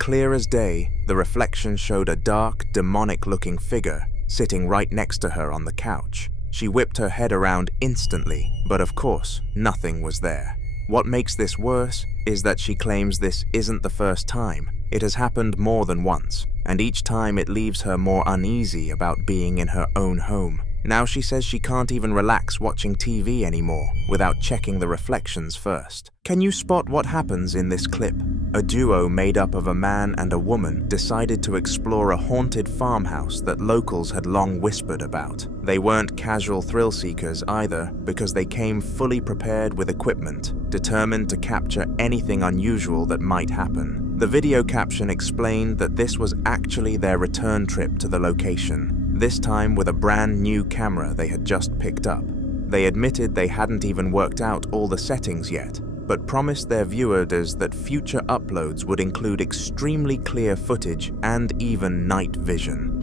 Clear as day, the reflection showed a dark, demonic-looking figure sitting right next to her on the couch. She whipped her head around instantly, but of course, nothing was there. What makes this worse is that she claims this isn't the first time. It has happened more than once, and each time it leaves her more uneasy about being in her own home. Now she says she can't even relax watching TV anymore without checking the reflections first. Can you spot what happens in this clip? A duo made up of a man and a woman decided to explore a haunted farmhouse that locals had long whispered about. They weren't casual thrill seekers either, because they came fully prepared with equipment, determined to capture anything unusual that might happen. The video caption explained that this was actually their return trip to the location, this time with a brand new camera they had just picked up. They admitted they hadn't even worked out all the settings yet, but promised their viewers that future uploads would include extremely clear footage and even night vision.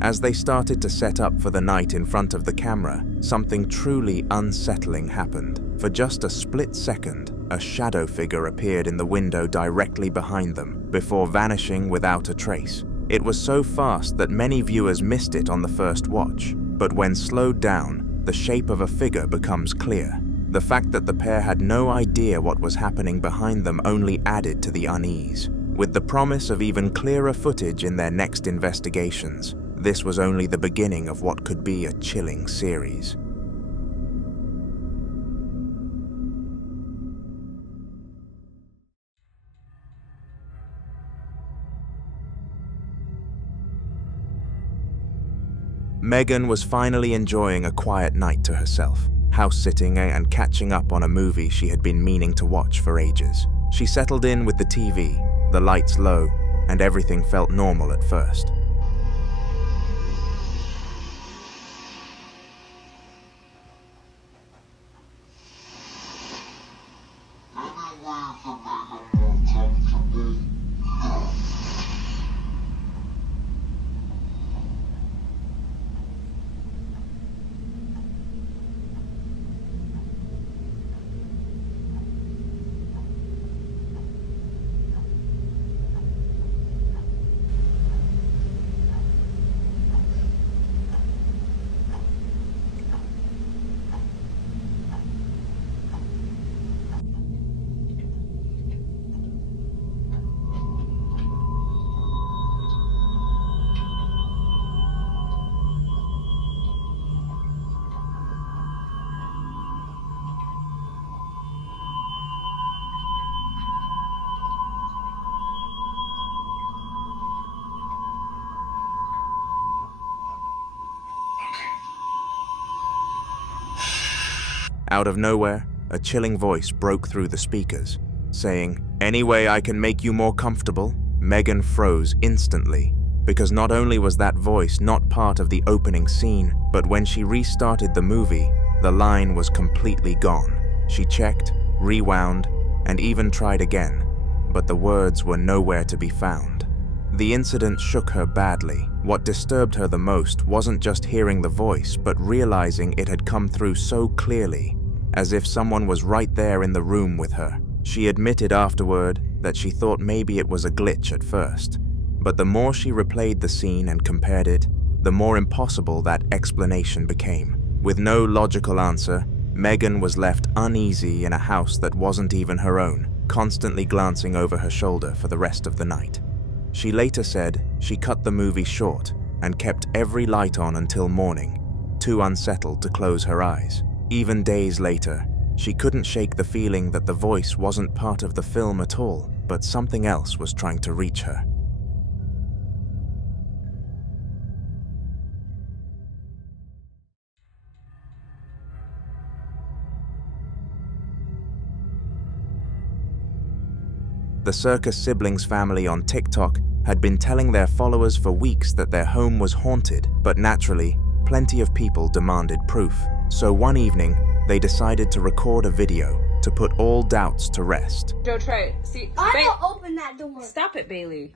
As they started to set up for the night in front of the camera, something truly unsettling happened. For just a split second, a shadow figure appeared in the window directly behind them, before vanishing without a trace. It was so fast that many viewers missed it on the first watch, but when slowed down, the shape of a figure becomes clear. The fact that the pair had no idea what was happening behind them only added to the unease. With the promise of even clearer footage in their next investigations, this was only the beginning of what could be a chilling series. Megan was finally enjoying a quiet night to herself, house-sitting and catching up on a movie she had been meaning to watch for ages. She settled in with the TV, the lights low, and everything felt normal at first. Out of nowhere, a chilling voice broke through the speakers, saying, "Any way I can make you more comfortable?" Megan froze instantly, because not only was that voice not part of the opening scene, but when she restarted the movie, the line was completely gone. She checked, rewound, and even tried again, but the words were nowhere to be found. The incident shook her badly. What disturbed her the most wasn't just hearing the voice, but realizing it had come through so clearly, as if someone was right there in the room with her. She admitted afterward that she thought maybe it was a glitch at first, but the more she replayed the scene and compared it, the more impossible that explanation became. With no logical answer, Megan was left uneasy in a house that wasn't even her own, constantly glancing over her shoulder for the rest of the night. She later said she cut the movie short and kept every light on until morning, too unsettled to close her eyes. Even days later, she couldn't shake the feeling that the voice wasn't part of the film at all, but something else was trying to reach her. The Circus Siblings family on TikTok had been telling their followers for weeks that their home was haunted, but naturally, plenty of people demanded proof. So one evening, they decided to record a video to put all doubts to rest. Joe, try it. See, I will open that door. Stop it, Bailey.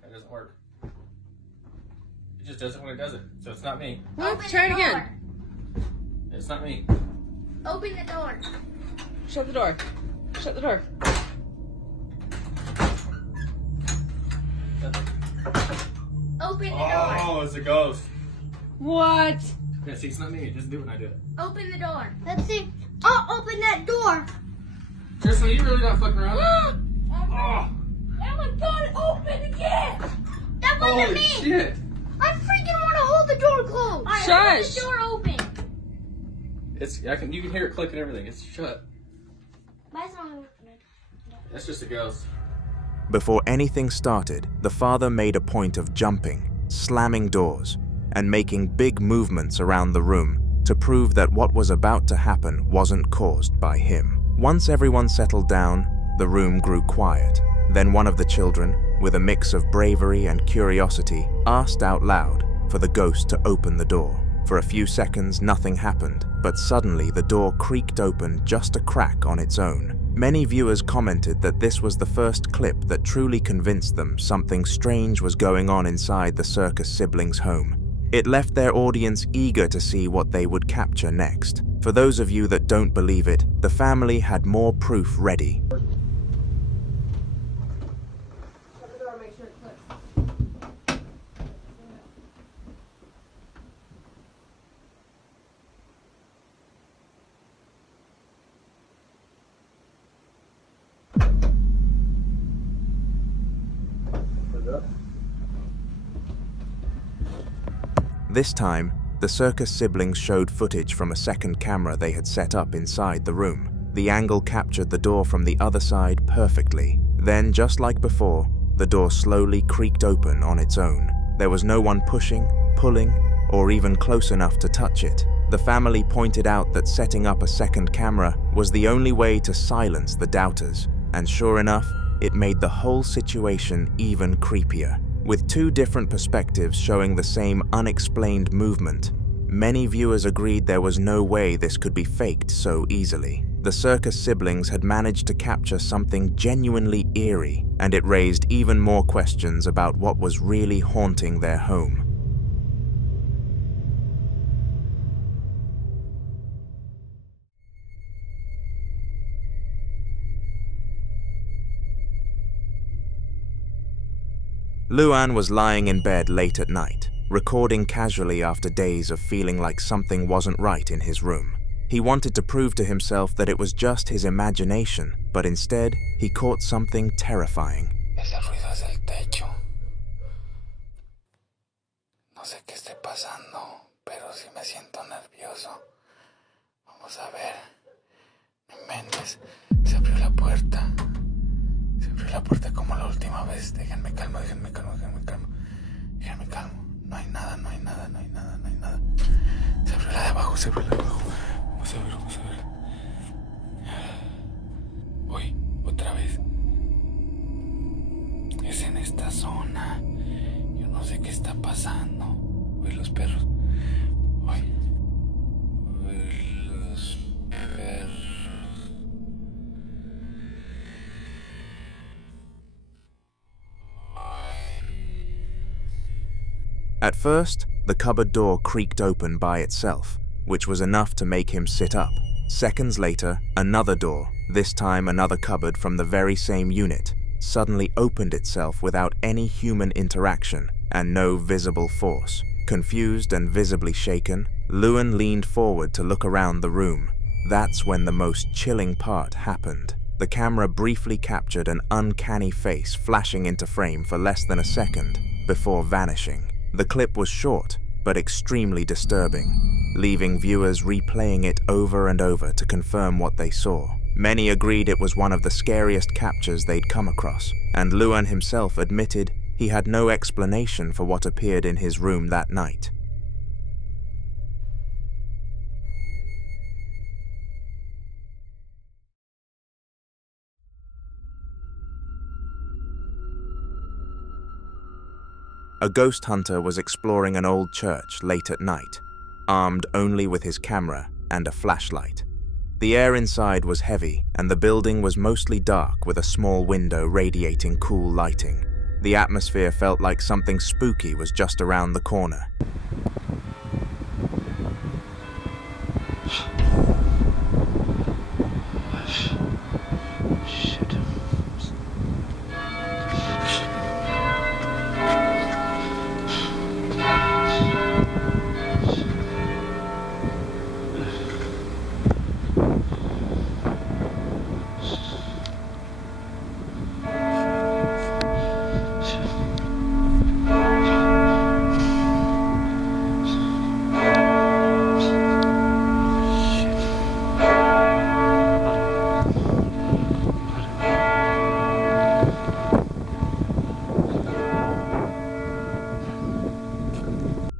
That doesn't work. It just does it when it does it. So it's not me. Well, try it again. It's not me. Open the door. Shut the door. Shut the door. Open the door. Oh, it's a ghost. What? Yeah, see, it's not me. Just do it when I do it. Open the door. Let's see. Oh, open that door. Tristan, are you really not fucking around? Oh my god, it opened again. That wasn't Holy me. shit. I freaking want to hold the door closed. All right, hold the door open. You can hear it click and everything. It's shut. That's not open. That's just a ghost. Before anything started, the father made a point of jumping, slamming doors, and making big movements around the room to prove that what was about to happen wasn't caused by him. Once everyone settled down, the room grew quiet. Then one of the children, with a mix of bravery and curiosity, asked out loud for the ghost to open the door. For a few seconds, nothing happened, but suddenly the door creaked open just a crack on its own. Many viewers commented that this was the first clip that truly convinced them something strange was going on inside the Circus Siblings' home. It left their audience eager to see what they would capture next. For those of you that don't believe it, the family had more proof ready. This time, the Circus Siblings showed footage from a second camera they had set up inside the room. The angle captured the door from the other side perfectly. Then, just like before, the door slowly creaked open on its own. There was no one pushing, pulling, or even close enough to touch it. The family pointed out that setting up a second camera was the only way to silence the doubters. And sure enough, it made the whole situation even creepier. With two different perspectives showing the same unexplained movement, many viewers agreed there was no way this could be faked so easily. The circus siblings had managed to capture something genuinely eerie, and it raised even more questions about what was really haunting their home. Luan was lying in bed late at night, recording casually after days of feeling like something wasn't right in his room. He wanted to prove to himself that it was just his imagination, but instead, he caught something terrifying. Ese ruido es del techo. No sé qué esté pasando, pero sí me siento nervioso. Vamos a ver. No inventes. Se abrió la puerta. Se abrió la puerta como la última vez. Déjenme calmo, déjenme calmo, déjenme calmo. Déjenme calmo. No hay nada, no hay nada, no hay nada, no hay nada. Se abrió la de abajo, se abrió la de abajo. Vamos a ver, vamos a ver. Uy, otra vez. Es en esta zona. Yo no sé qué está pasando. Uy, los perros. Uy. Uy, los perros. At first, the cupboard door creaked open by itself, which was enough to make him sit up. Seconds later, another door, this time another cupboard from the very same unit, suddenly opened itself without any human interaction and no visible force. Confused and visibly shaken, Luan leaned forward to look around the room. That's when the most chilling part happened. The camera briefly captured an uncanny face flashing into frame for less than a second before vanishing. The clip was short, but extremely disturbing, leaving viewers replaying it over and over to confirm what they saw. Many agreed it was one of the scariest captures they'd come across, and Luan himself admitted he had no explanation for what appeared in his room that night. A ghost hunter was exploring an old church late at night, armed only with his camera and a flashlight. The air inside was heavy, and the building was mostly dark with a small window radiating cool lighting. The atmosphere felt like something spooky was just around the corner.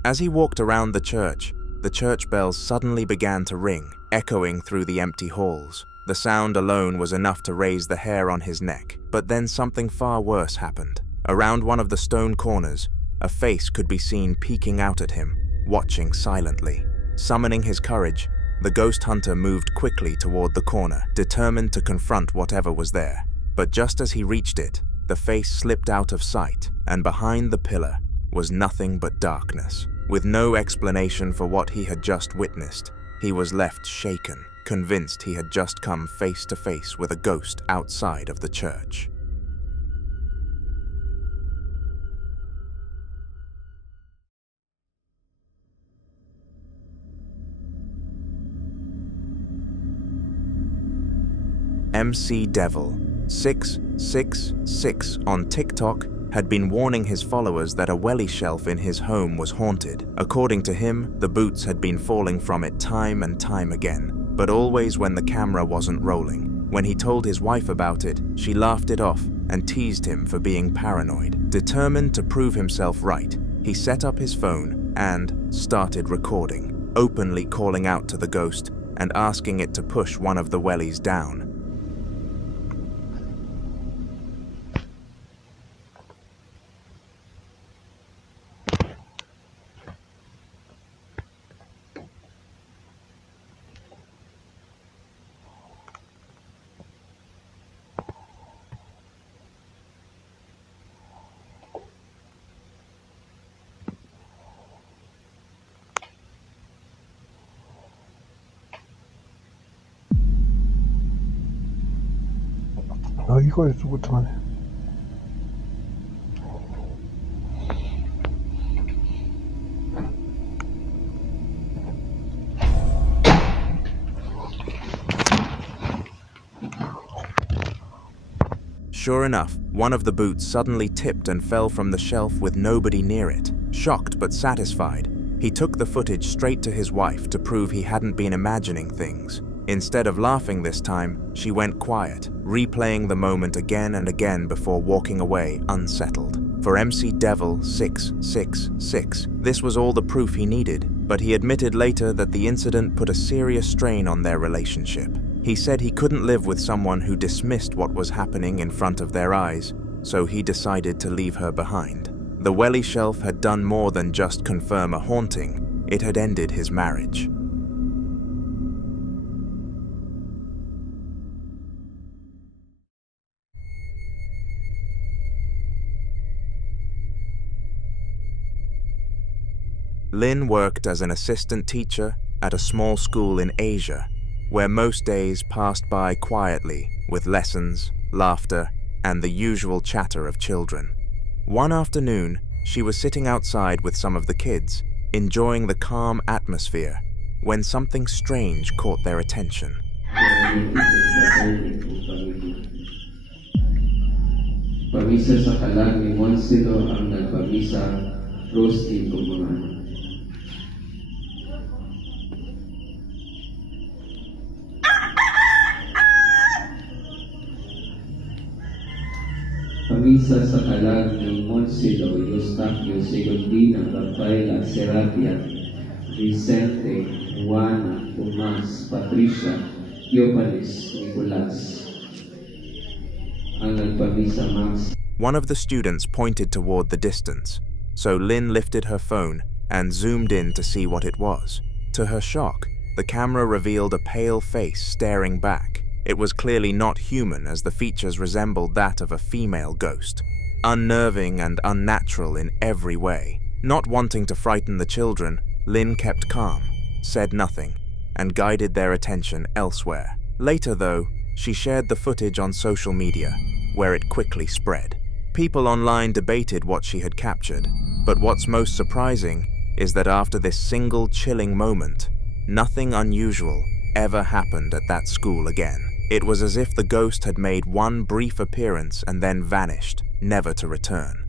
As he walked around the church bells suddenly began to ring, echoing through the empty halls. The sound alone was enough to raise the hair on his neck, but then something far worse happened. Around one of the stone corners, a face could be seen peeking out at him, watching silently. Summoning his courage, the ghost hunter moved quickly toward the corner, determined to confront whatever was there. But just as he reached it, the face slipped out of sight, and behind the pillar was nothing but darkness. With no explanation for what he had just witnessed, he was left shaken, convinced he had just come face to face with a ghost outside of the church. MC Devil 666 on TikTok had been warning his followers that a welly shelf in his home was haunted. According to him, the boots had been falling from it time and time again, but always when the camera wasn't rolling. When he told his wife about it, she laughed it off and teased him for being paranoid. Determined to prove himself right, he set up his phone and started recording, openly calling out to the ghost and asking it to push one of the wellies down. hijo de su puta madre. Sure enough, one of the boots suddenly tipped and fell from the shelf with nobody near it. Shocked but satisfied, he took the footage straight to his wife to prove he hadn't been imagining things. Instead of laughing this time, she went quiet, replaying the moment again and again before walking away unsettled. For MC Devil 666, this was all the proof he needed, but he admitted later that the incident put a serious strain on their relationship. He said he couldn't live with someone who dismissed what was happening in front of their eyes, so he decided to leave her behind. The welly shelf had done more than just confirm a haunting, it had ended his marriage. Lynn worked as an assistant teacher at a small school in Asia, where most days passed by quietly with lessons, laughter, and the usual chatter of children. One afternoon, she was sitting outside with some of the kids, enjoying the calm atmosphere, when something strange caught their attention. Pamisa sa kalag ni Monsido ang nagpamisa roasting kumahan. Pamisa sa kalag ni Monsido Eustachio Segundina Rafaela Serapia Vicente Juana Tomas Patricia Yopanis Nicolas ang nagpamisa Max. One of the students pointed toward the distance, so Lynn lifted her phone and zoomed in to see what it was. To her shock, the camera revealed a pale face staring back. It was clearly not human, as the features resembled that of a female ghost. Unnerving and unnatural in every way. Not wanting to frighten the children, Lynn kept calm, said nothing, and guided their attention elsewhere. Later, though, she shared the footage on social media, where it quickly spread. People online debated what she had captured, but what's most surprising is that after this single chilling moment, nothing unusual ever happened at that school again. It was as if the ghost had made one brief appearance and then vanished, never to return.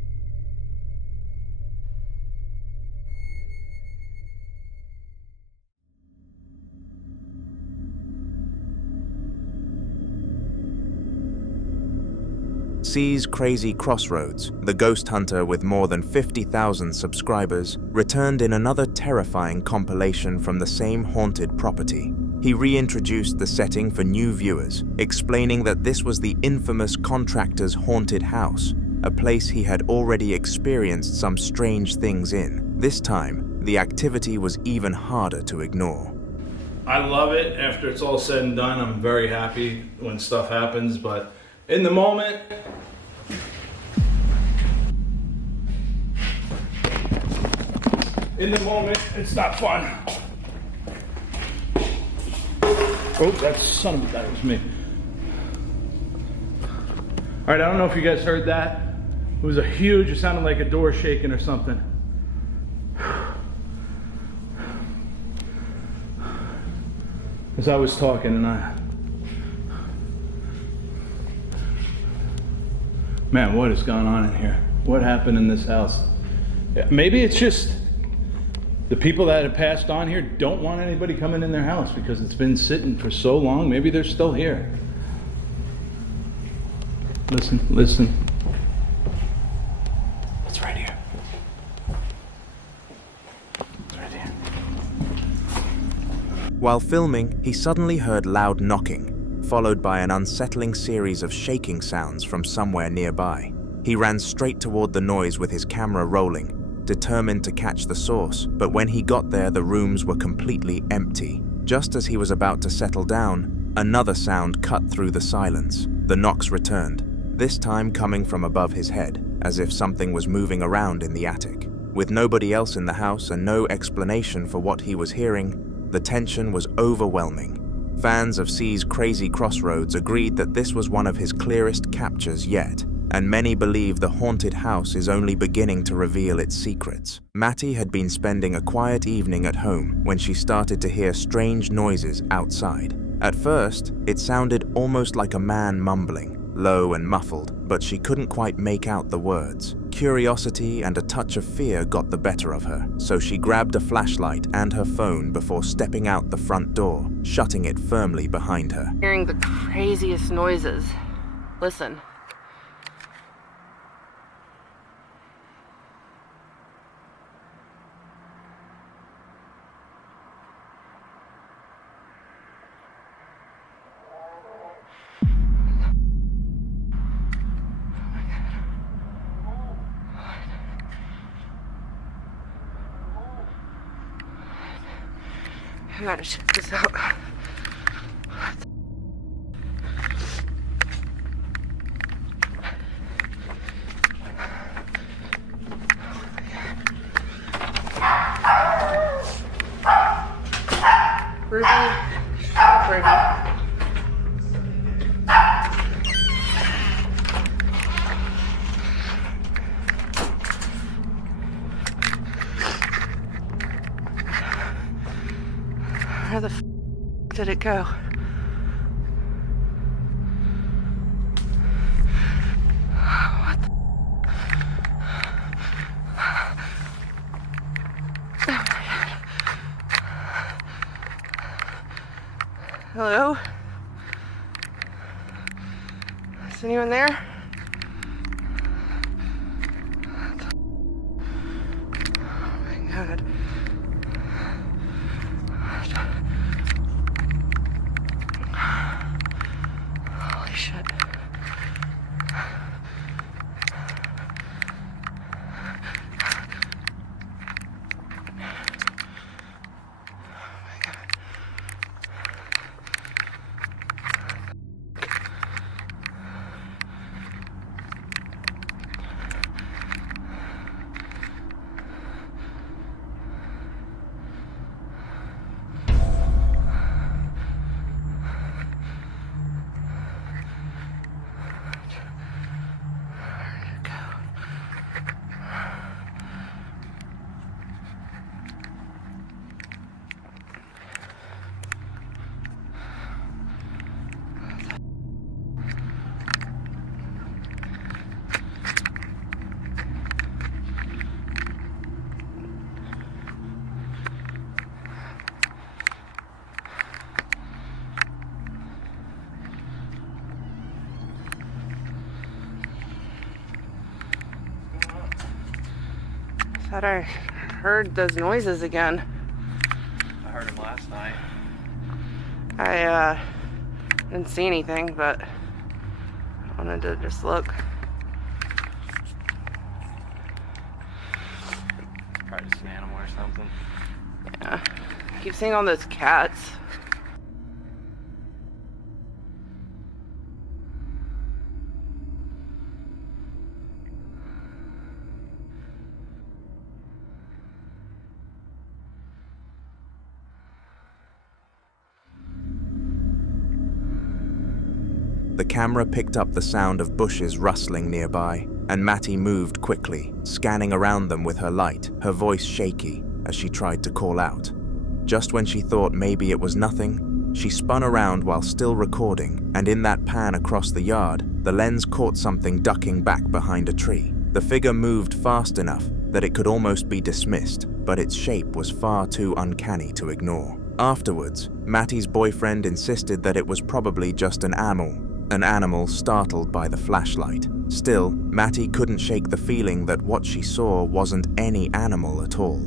C's Crazy Crossroads, the ghost hunter with more than 50,000 subscribers, returned in another terrifying compilation from the same haunted property. He reintroduced the setting for new viewers, explaining that this was the infamous contractor's haunted house, a place he had already experienced some strange things in. This time, the activity was even harder to ignore. I love it. After it's all said and done, I'm very happy when stuff happens, but in the moment, it's not fun. Oh, that son of a, that was me. All right, I don't know if you guys heard that. It was a huge, it sounded like a door shaking or something. As I was talking man, what has gone on in here? What happened in this house? Maybe it's just the people that have passed on here don't want anybody coming in their house because it's been sitting for so long. Maybe they're still here. Listen, listen. It's right here. It's right here. While filming, he suddenly heard loud knocking, followed by an unsettling series of shaking sounds from somewhere nearby. He ran straight toward the noise with his camera rolling, determined to catch the source, but when he got there, the rooms were completely empty. Just as he was about to settle down, another sound cut through the silence. The knocks returned, this time coming from above his head, as if something was moving around in the attic. With nobody else in the house and no explanation for what he was hearing, the tension was overwhelming. Fans of C's Crazy Crossroads agreed that this was one of his clearest captures yet, and many believe the haunted house is only beginning to reveal its secrets. Matty had been spending a quiet evening at home when she started to hear strange noises outside. At first, it sounded almost like a man mumbling, low and muffled, but she couldn't quite make out the words. Curiosity and a touch of fear got the better of her, so she grabbed a flashlight and her phone before stepping out the front door, shutting it firmly behind her. Hearing the craziest noises. Listen. I gotta check this out. Ruby. Where the f did it go? What the oh my God. Hello? Is anyone there? Oh my God. Holy shit. Thought I heard those noises again. I heard them last night. I didn't see anything, but I wanted to just look. Probably just an animal or something. Yeah. I keep seeing all those cats. The camera picked up the sound of bushes rustling nearby, and Matty moved quickly, scanning around them with her light, her voice shaky as she tried to call out. Just when she thought maybe it was nothing, she spun around while still recording, and in that pan across the yard, the lens caught something ducking back behind a tree. The figure moved fast enough that it could almost be dismissed, but its shape was far too uncanny to ignore. Afterwards, Matty's boyfriend insisted that it was probably just an animal startled by the flashlight. Still, Matty couldn't shake the feeling that what she saw wasn't any animal at all.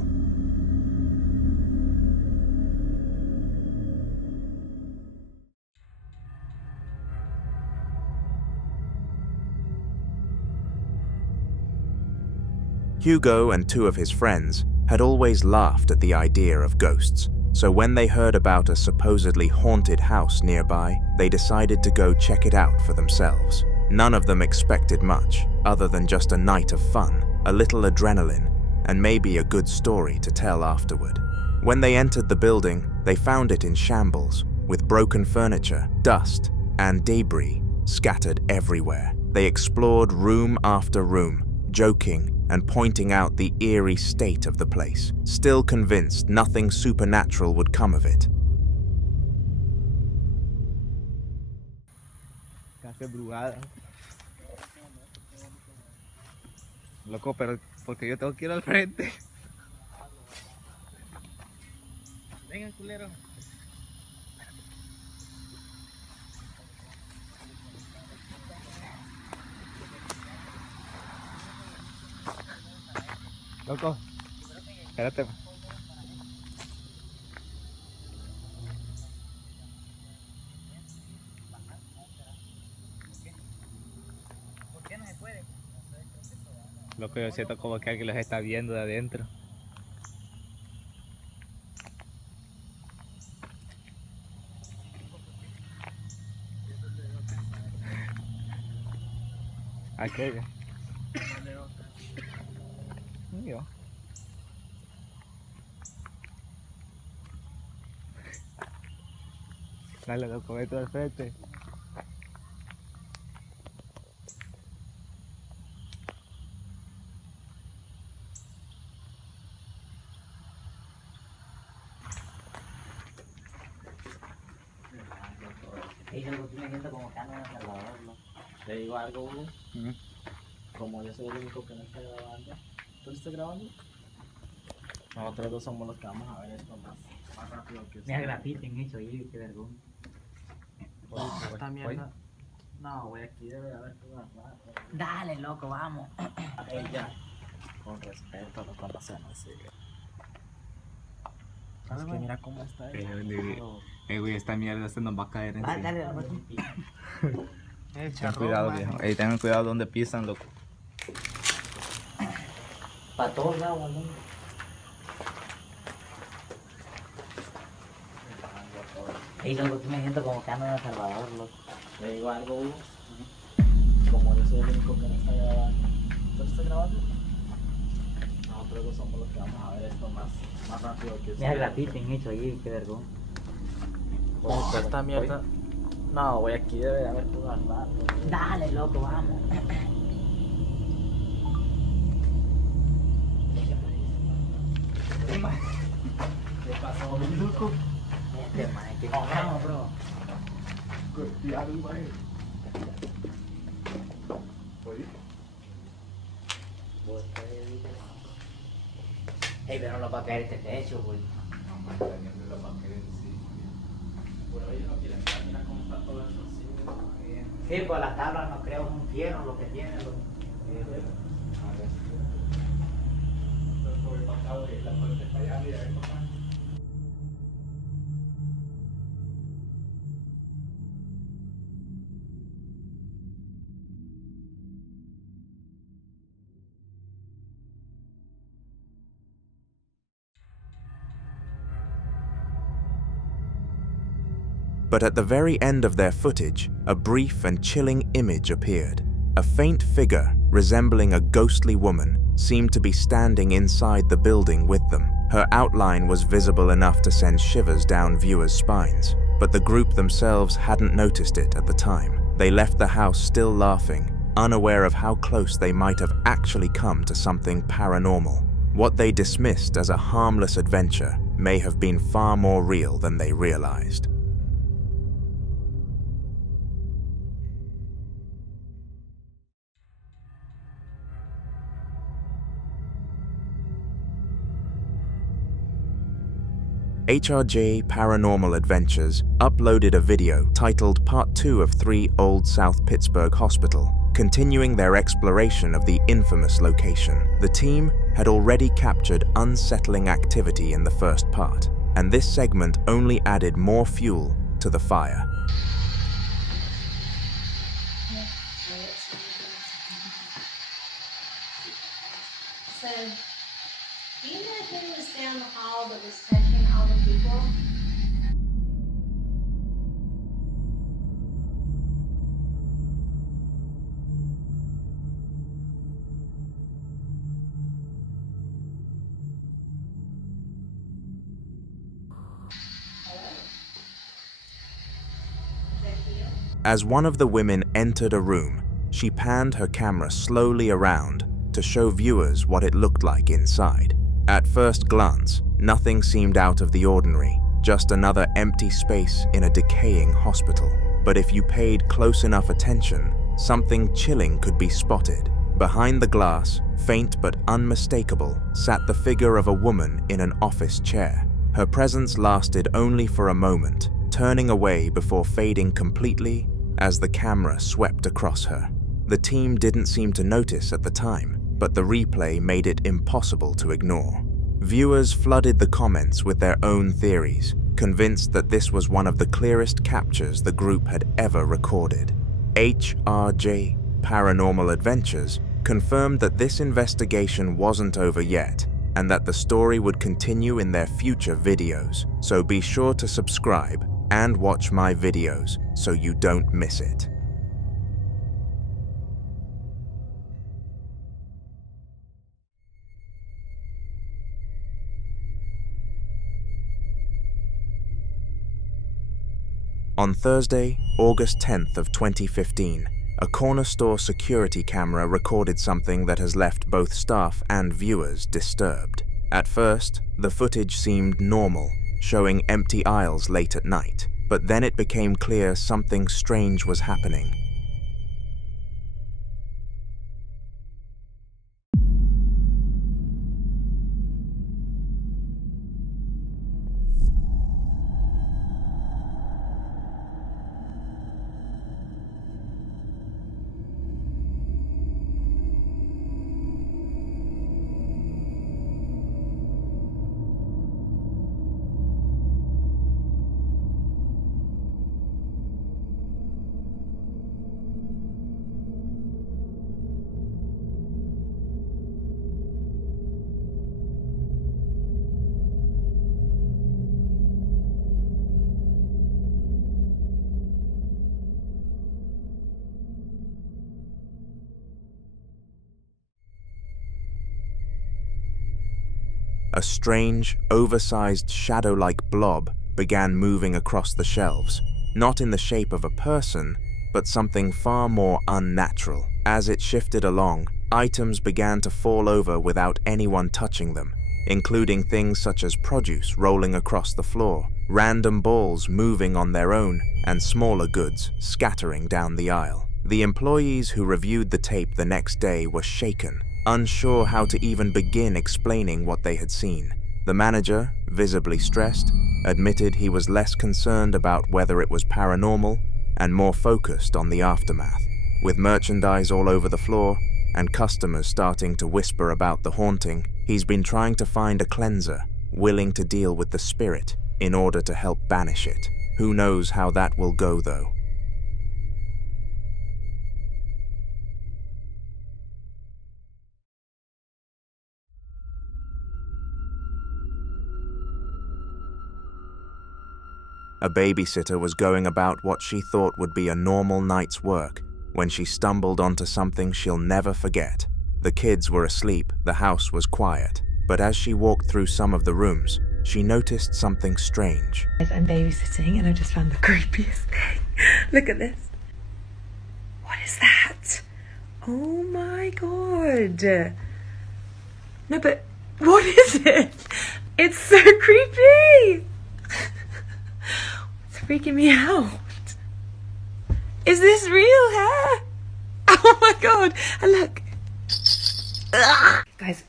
Hugo and two of his friends had always laughed at the idea of ghosts, so when they heard about a supposedly haunted house nearby, they decided to go check it out for themselves. None of them expected much, other than just a night of fun, a little adrenaline, and maybe a good story to tell afterward. When they entered the building, they found it in shambles, with broken furniture, dust, and debris scattered everywhere. They explored room after room, joking and pointing out the eerie state of the place, still convinced nothing supernatural would come of it. Café brugada. Loco, pero porque yo tengo que ir al frente. Vengan, culero. Loco, espérate. Loco, yo siento como que alguien los está viendo de adentro. Aquello. Yo. Dale, loco, vete al frente. Y luego tú me siento como que ando en El Salvador, ¿no? Te digo algo, Hugo. Como yo soy el único que no está grabando. ¿Tú no estás grabando? Nosotros dos somos los que vamos a ver esto más rápido que Me agratiten hecho ahí, qué vergüenza. Esta mierda. No, güey, aquí debe de haber todo rato. Dale, loco, vamos. Ya. Con respeto, lo conocemos, sí. Es que mira cómo está Güey, esta mierda se nos va a caer encima. Dale, Ten cuidado, viejo. Tengan cuidado donde pisan, loco. para todos lados, ¿no? Y luego tú me siento como que ando en El Salvador, loco. Le digo algo, Hugo. Como yo soy el único que no está grabando. ¿Tú estás grabando? Nosotros dos somos los que vamos a ver esto más rápido que Me agratiten hecho ahí, qué vergüenza. Esta mierda. No, güey, aquí debe de haber todo al rato. Dale, loco, vamos. ¿Qué pasó, mi loco? Este man, que vamos, bro. Cuidado, man. Ey, pero no lo va a caer este techo, güey. No, también lo va a caer encima. Bueno, ellos no quieren estar, mira cómo está todo eso así. Sí, pues las tablas no creo, es un fierro lo que tiene. But at the very end of their footage, a brief and chilling image appeared. A faint figure, resembling a ghostly woman, seemed to be standing inside the building with them. Her outline was visible enough to send shivers down viewers' spines, but the group themselves hadn't noticed it at the time. They left the house still laughing, unaware of how close they might have actually come to something paranormal. What they dismissed as a harmless adventure may have been far more real than they realized. HRJ Paranormal Adventures uploaded a video titled Part 2 of 3 Old South Pittsburgh Hospital, continuing their exploration of the infamous location. The team had already captured unsettling activity in the first part, and this segment only added more fuel to the fire. So, do you know who was down the hall that was touching all the people? As one of the women entered a room, she panned her camera slowly around to show viewers what it looked like inside. At first glance, nothing seemed out of the ordinary, just another empty space in a decaying hospital. But if you paid close enough attention, something chilling could be spotted. Behind the glass, faint but unmistakable, sat the figure of a woman in an office chair. Her presence lasted only for a moment, turning away before fading completely as the camera swept across her. The team didn't seem to notice at the time, but the replay made it impossible to ignore. Viewers flooded the comments with their own theories, convinced that this was one of the clearest captures the group had ever recorded. HRJ Paranormal Adventures confirmed that this investigation wasn't over yet, and that the story would continue in their future videos, so be sure to subscribe and watch my videos so you don't miss it. On Thursday, August 10th of 2015, a corner store security camera recorded something that has left both staff and viewers disturbed. At first, the footage seemed normal, showing empty aisles late at night, but then it became clear something strange was happening. A strange, oversized shadow-like blob began moving across the shelves, not in the shape of a person, but something far more unnatural. As it shifted along, items began to fall over without anyone touching them, including things such as produce rolling across the floor, random balls moving on their own, and smaller goods scattering down the aisle. The employees who reviewed the tape the next day were shaken, unsure how to even begin explaining what they had seen. The manager, visibly stressed, admitted he was less concerned about whether it was paranormal and more focused on the aftermath. With merchandise all over the floor and customers starting to whisper about the haunting, he's been trying to find a cleanser willing to deal with the spirit in order to help banish it. Who knows how that will go, though. A babysitter was going about what she thought would be a normal night's work when she stumbled onto something she'll never forget. The kids were asleep, the house was quiet, but as she walked through some of the rooms, she noticed something strange. I'm babysitting and I just found the creepiest thing. Look at this. What is that? Oh my god. No, but what is it? It's so creepy. It's freaking me out. Is this real hair? Oh my god. And look. Ugh. Guys,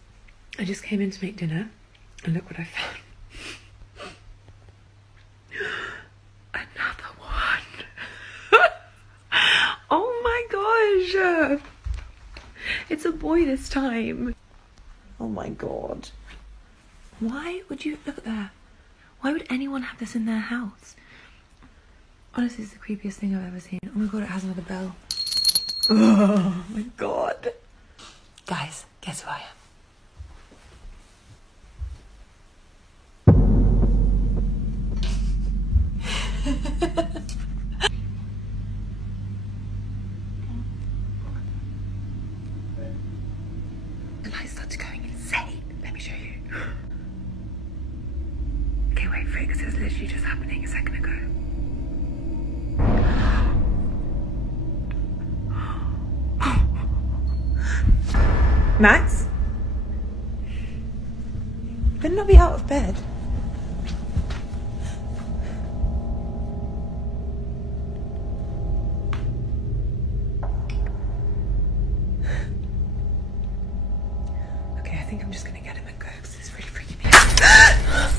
I just came in to make dinner and look what I found. Another one. Oh my gosh. It's a boy this time. Oh my god. Why would you look at that? Why would anyone have this in their house? Honestly, it's the creepiest thing I've ever seen. Oh my god, it has another bell. Oh my god. Guys, guess who I am? The light started going insane. Let me show you. Okay, wait for it because it was literally just happening a second ago. Max? You better not be out of bed. Okay, I think I'm just gonna get him and go because it's really freaking me out.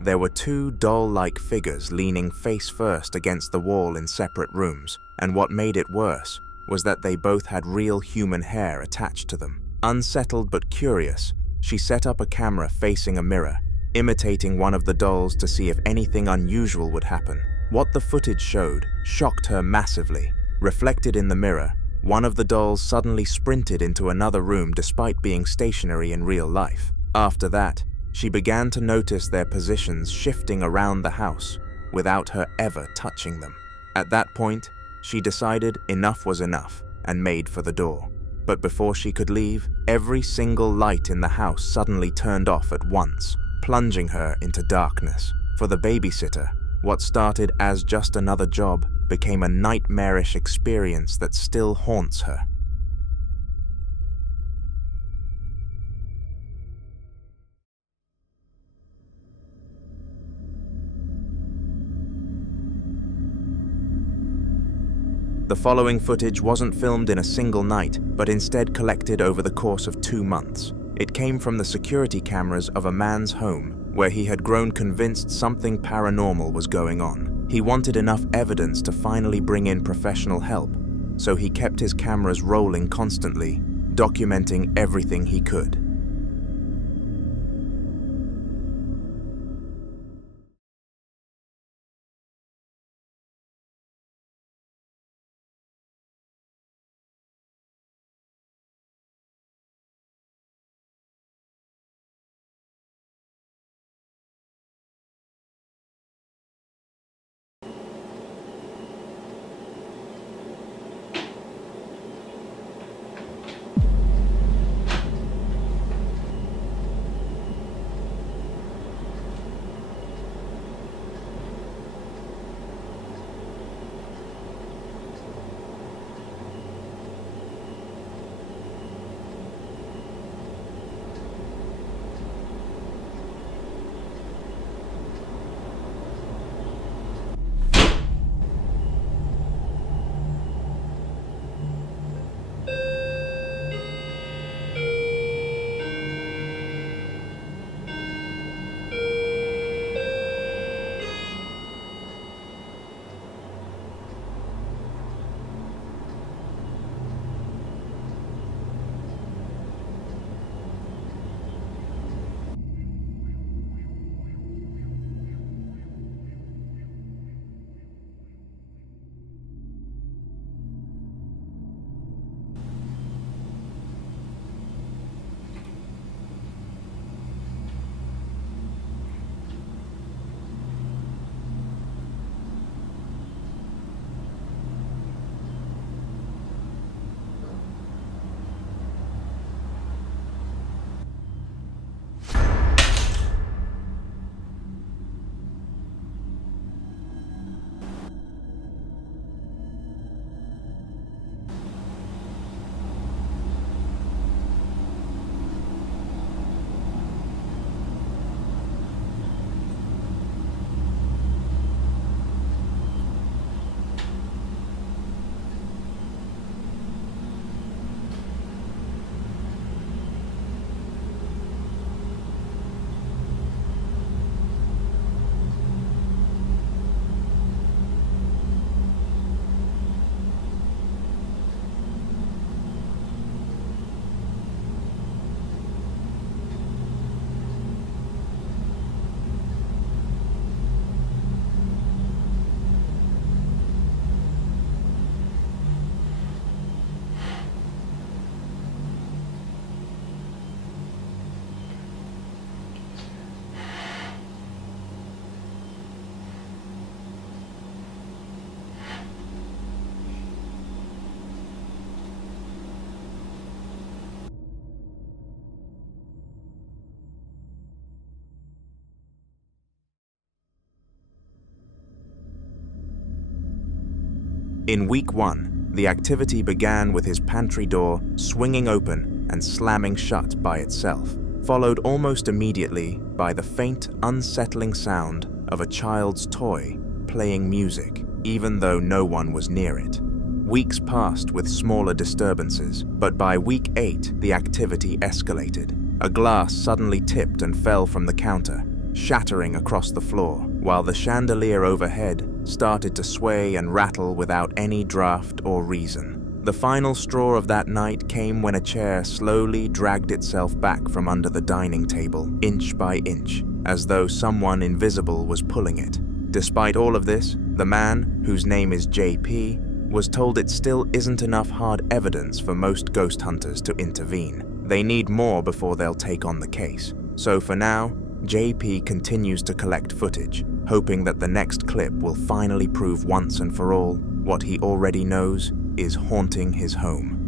There were two doll-like figures leaning face first against the wall in separate rooms, and what made it worse was that they both had real human hair attached to them. Unsettled but curious, she set up a camera facing a mirror, imitating one of the dolls to see if anything unusual would happen. What the footage showed shocked her massively. Reflected in the mirror, one of the dolls suddenly sprinted into another room despite being stationary in real life. After that, she began to notice their positions shifting around the house without her ever touching them. At that point, she decided enough was enough and made for the door. But before she could leave, every single light in the house suddenly turned off at once, plunging her into darkness. For the babysitter, what started as just another job became a nightmarish experience that still haunts her. The following footage wasn't filmed in a single night, but instead collected over the course of 2 months. It came from the security cameras of a man's home, where he had grown convinced something paranormal was going on. He wanted enough evidence to finally bring in professional help, so he kept his cameras rolling constantly, documenting everything he could. In week 1, the activity began with his pantry door swinging open and slamming shut by itself, followed almost immediately by the faint, unsettling sound of a child's toy playing music, even though no one was near it. Weeks passed with smaller disturbances, but by week 8, the activity escalated. A glass suddenly tipped and fell from the counter, shattering across the floor, while the chandelier overhead started to sway and rattle without any draft or reason. The final straw of that night came when a chair slowly dragged itself back from under the dining table, inch by inch, as though someone invisible was pulling it. Despite all of this, the man, whose name is JP, was told it still isn't enough hard evidence for most ghost hunters to intervene. They need more before they'll take on the case. So for now, JP continues to collect footage, hoping that the next clip will finally prove once and for all what he already knows is haunting his home.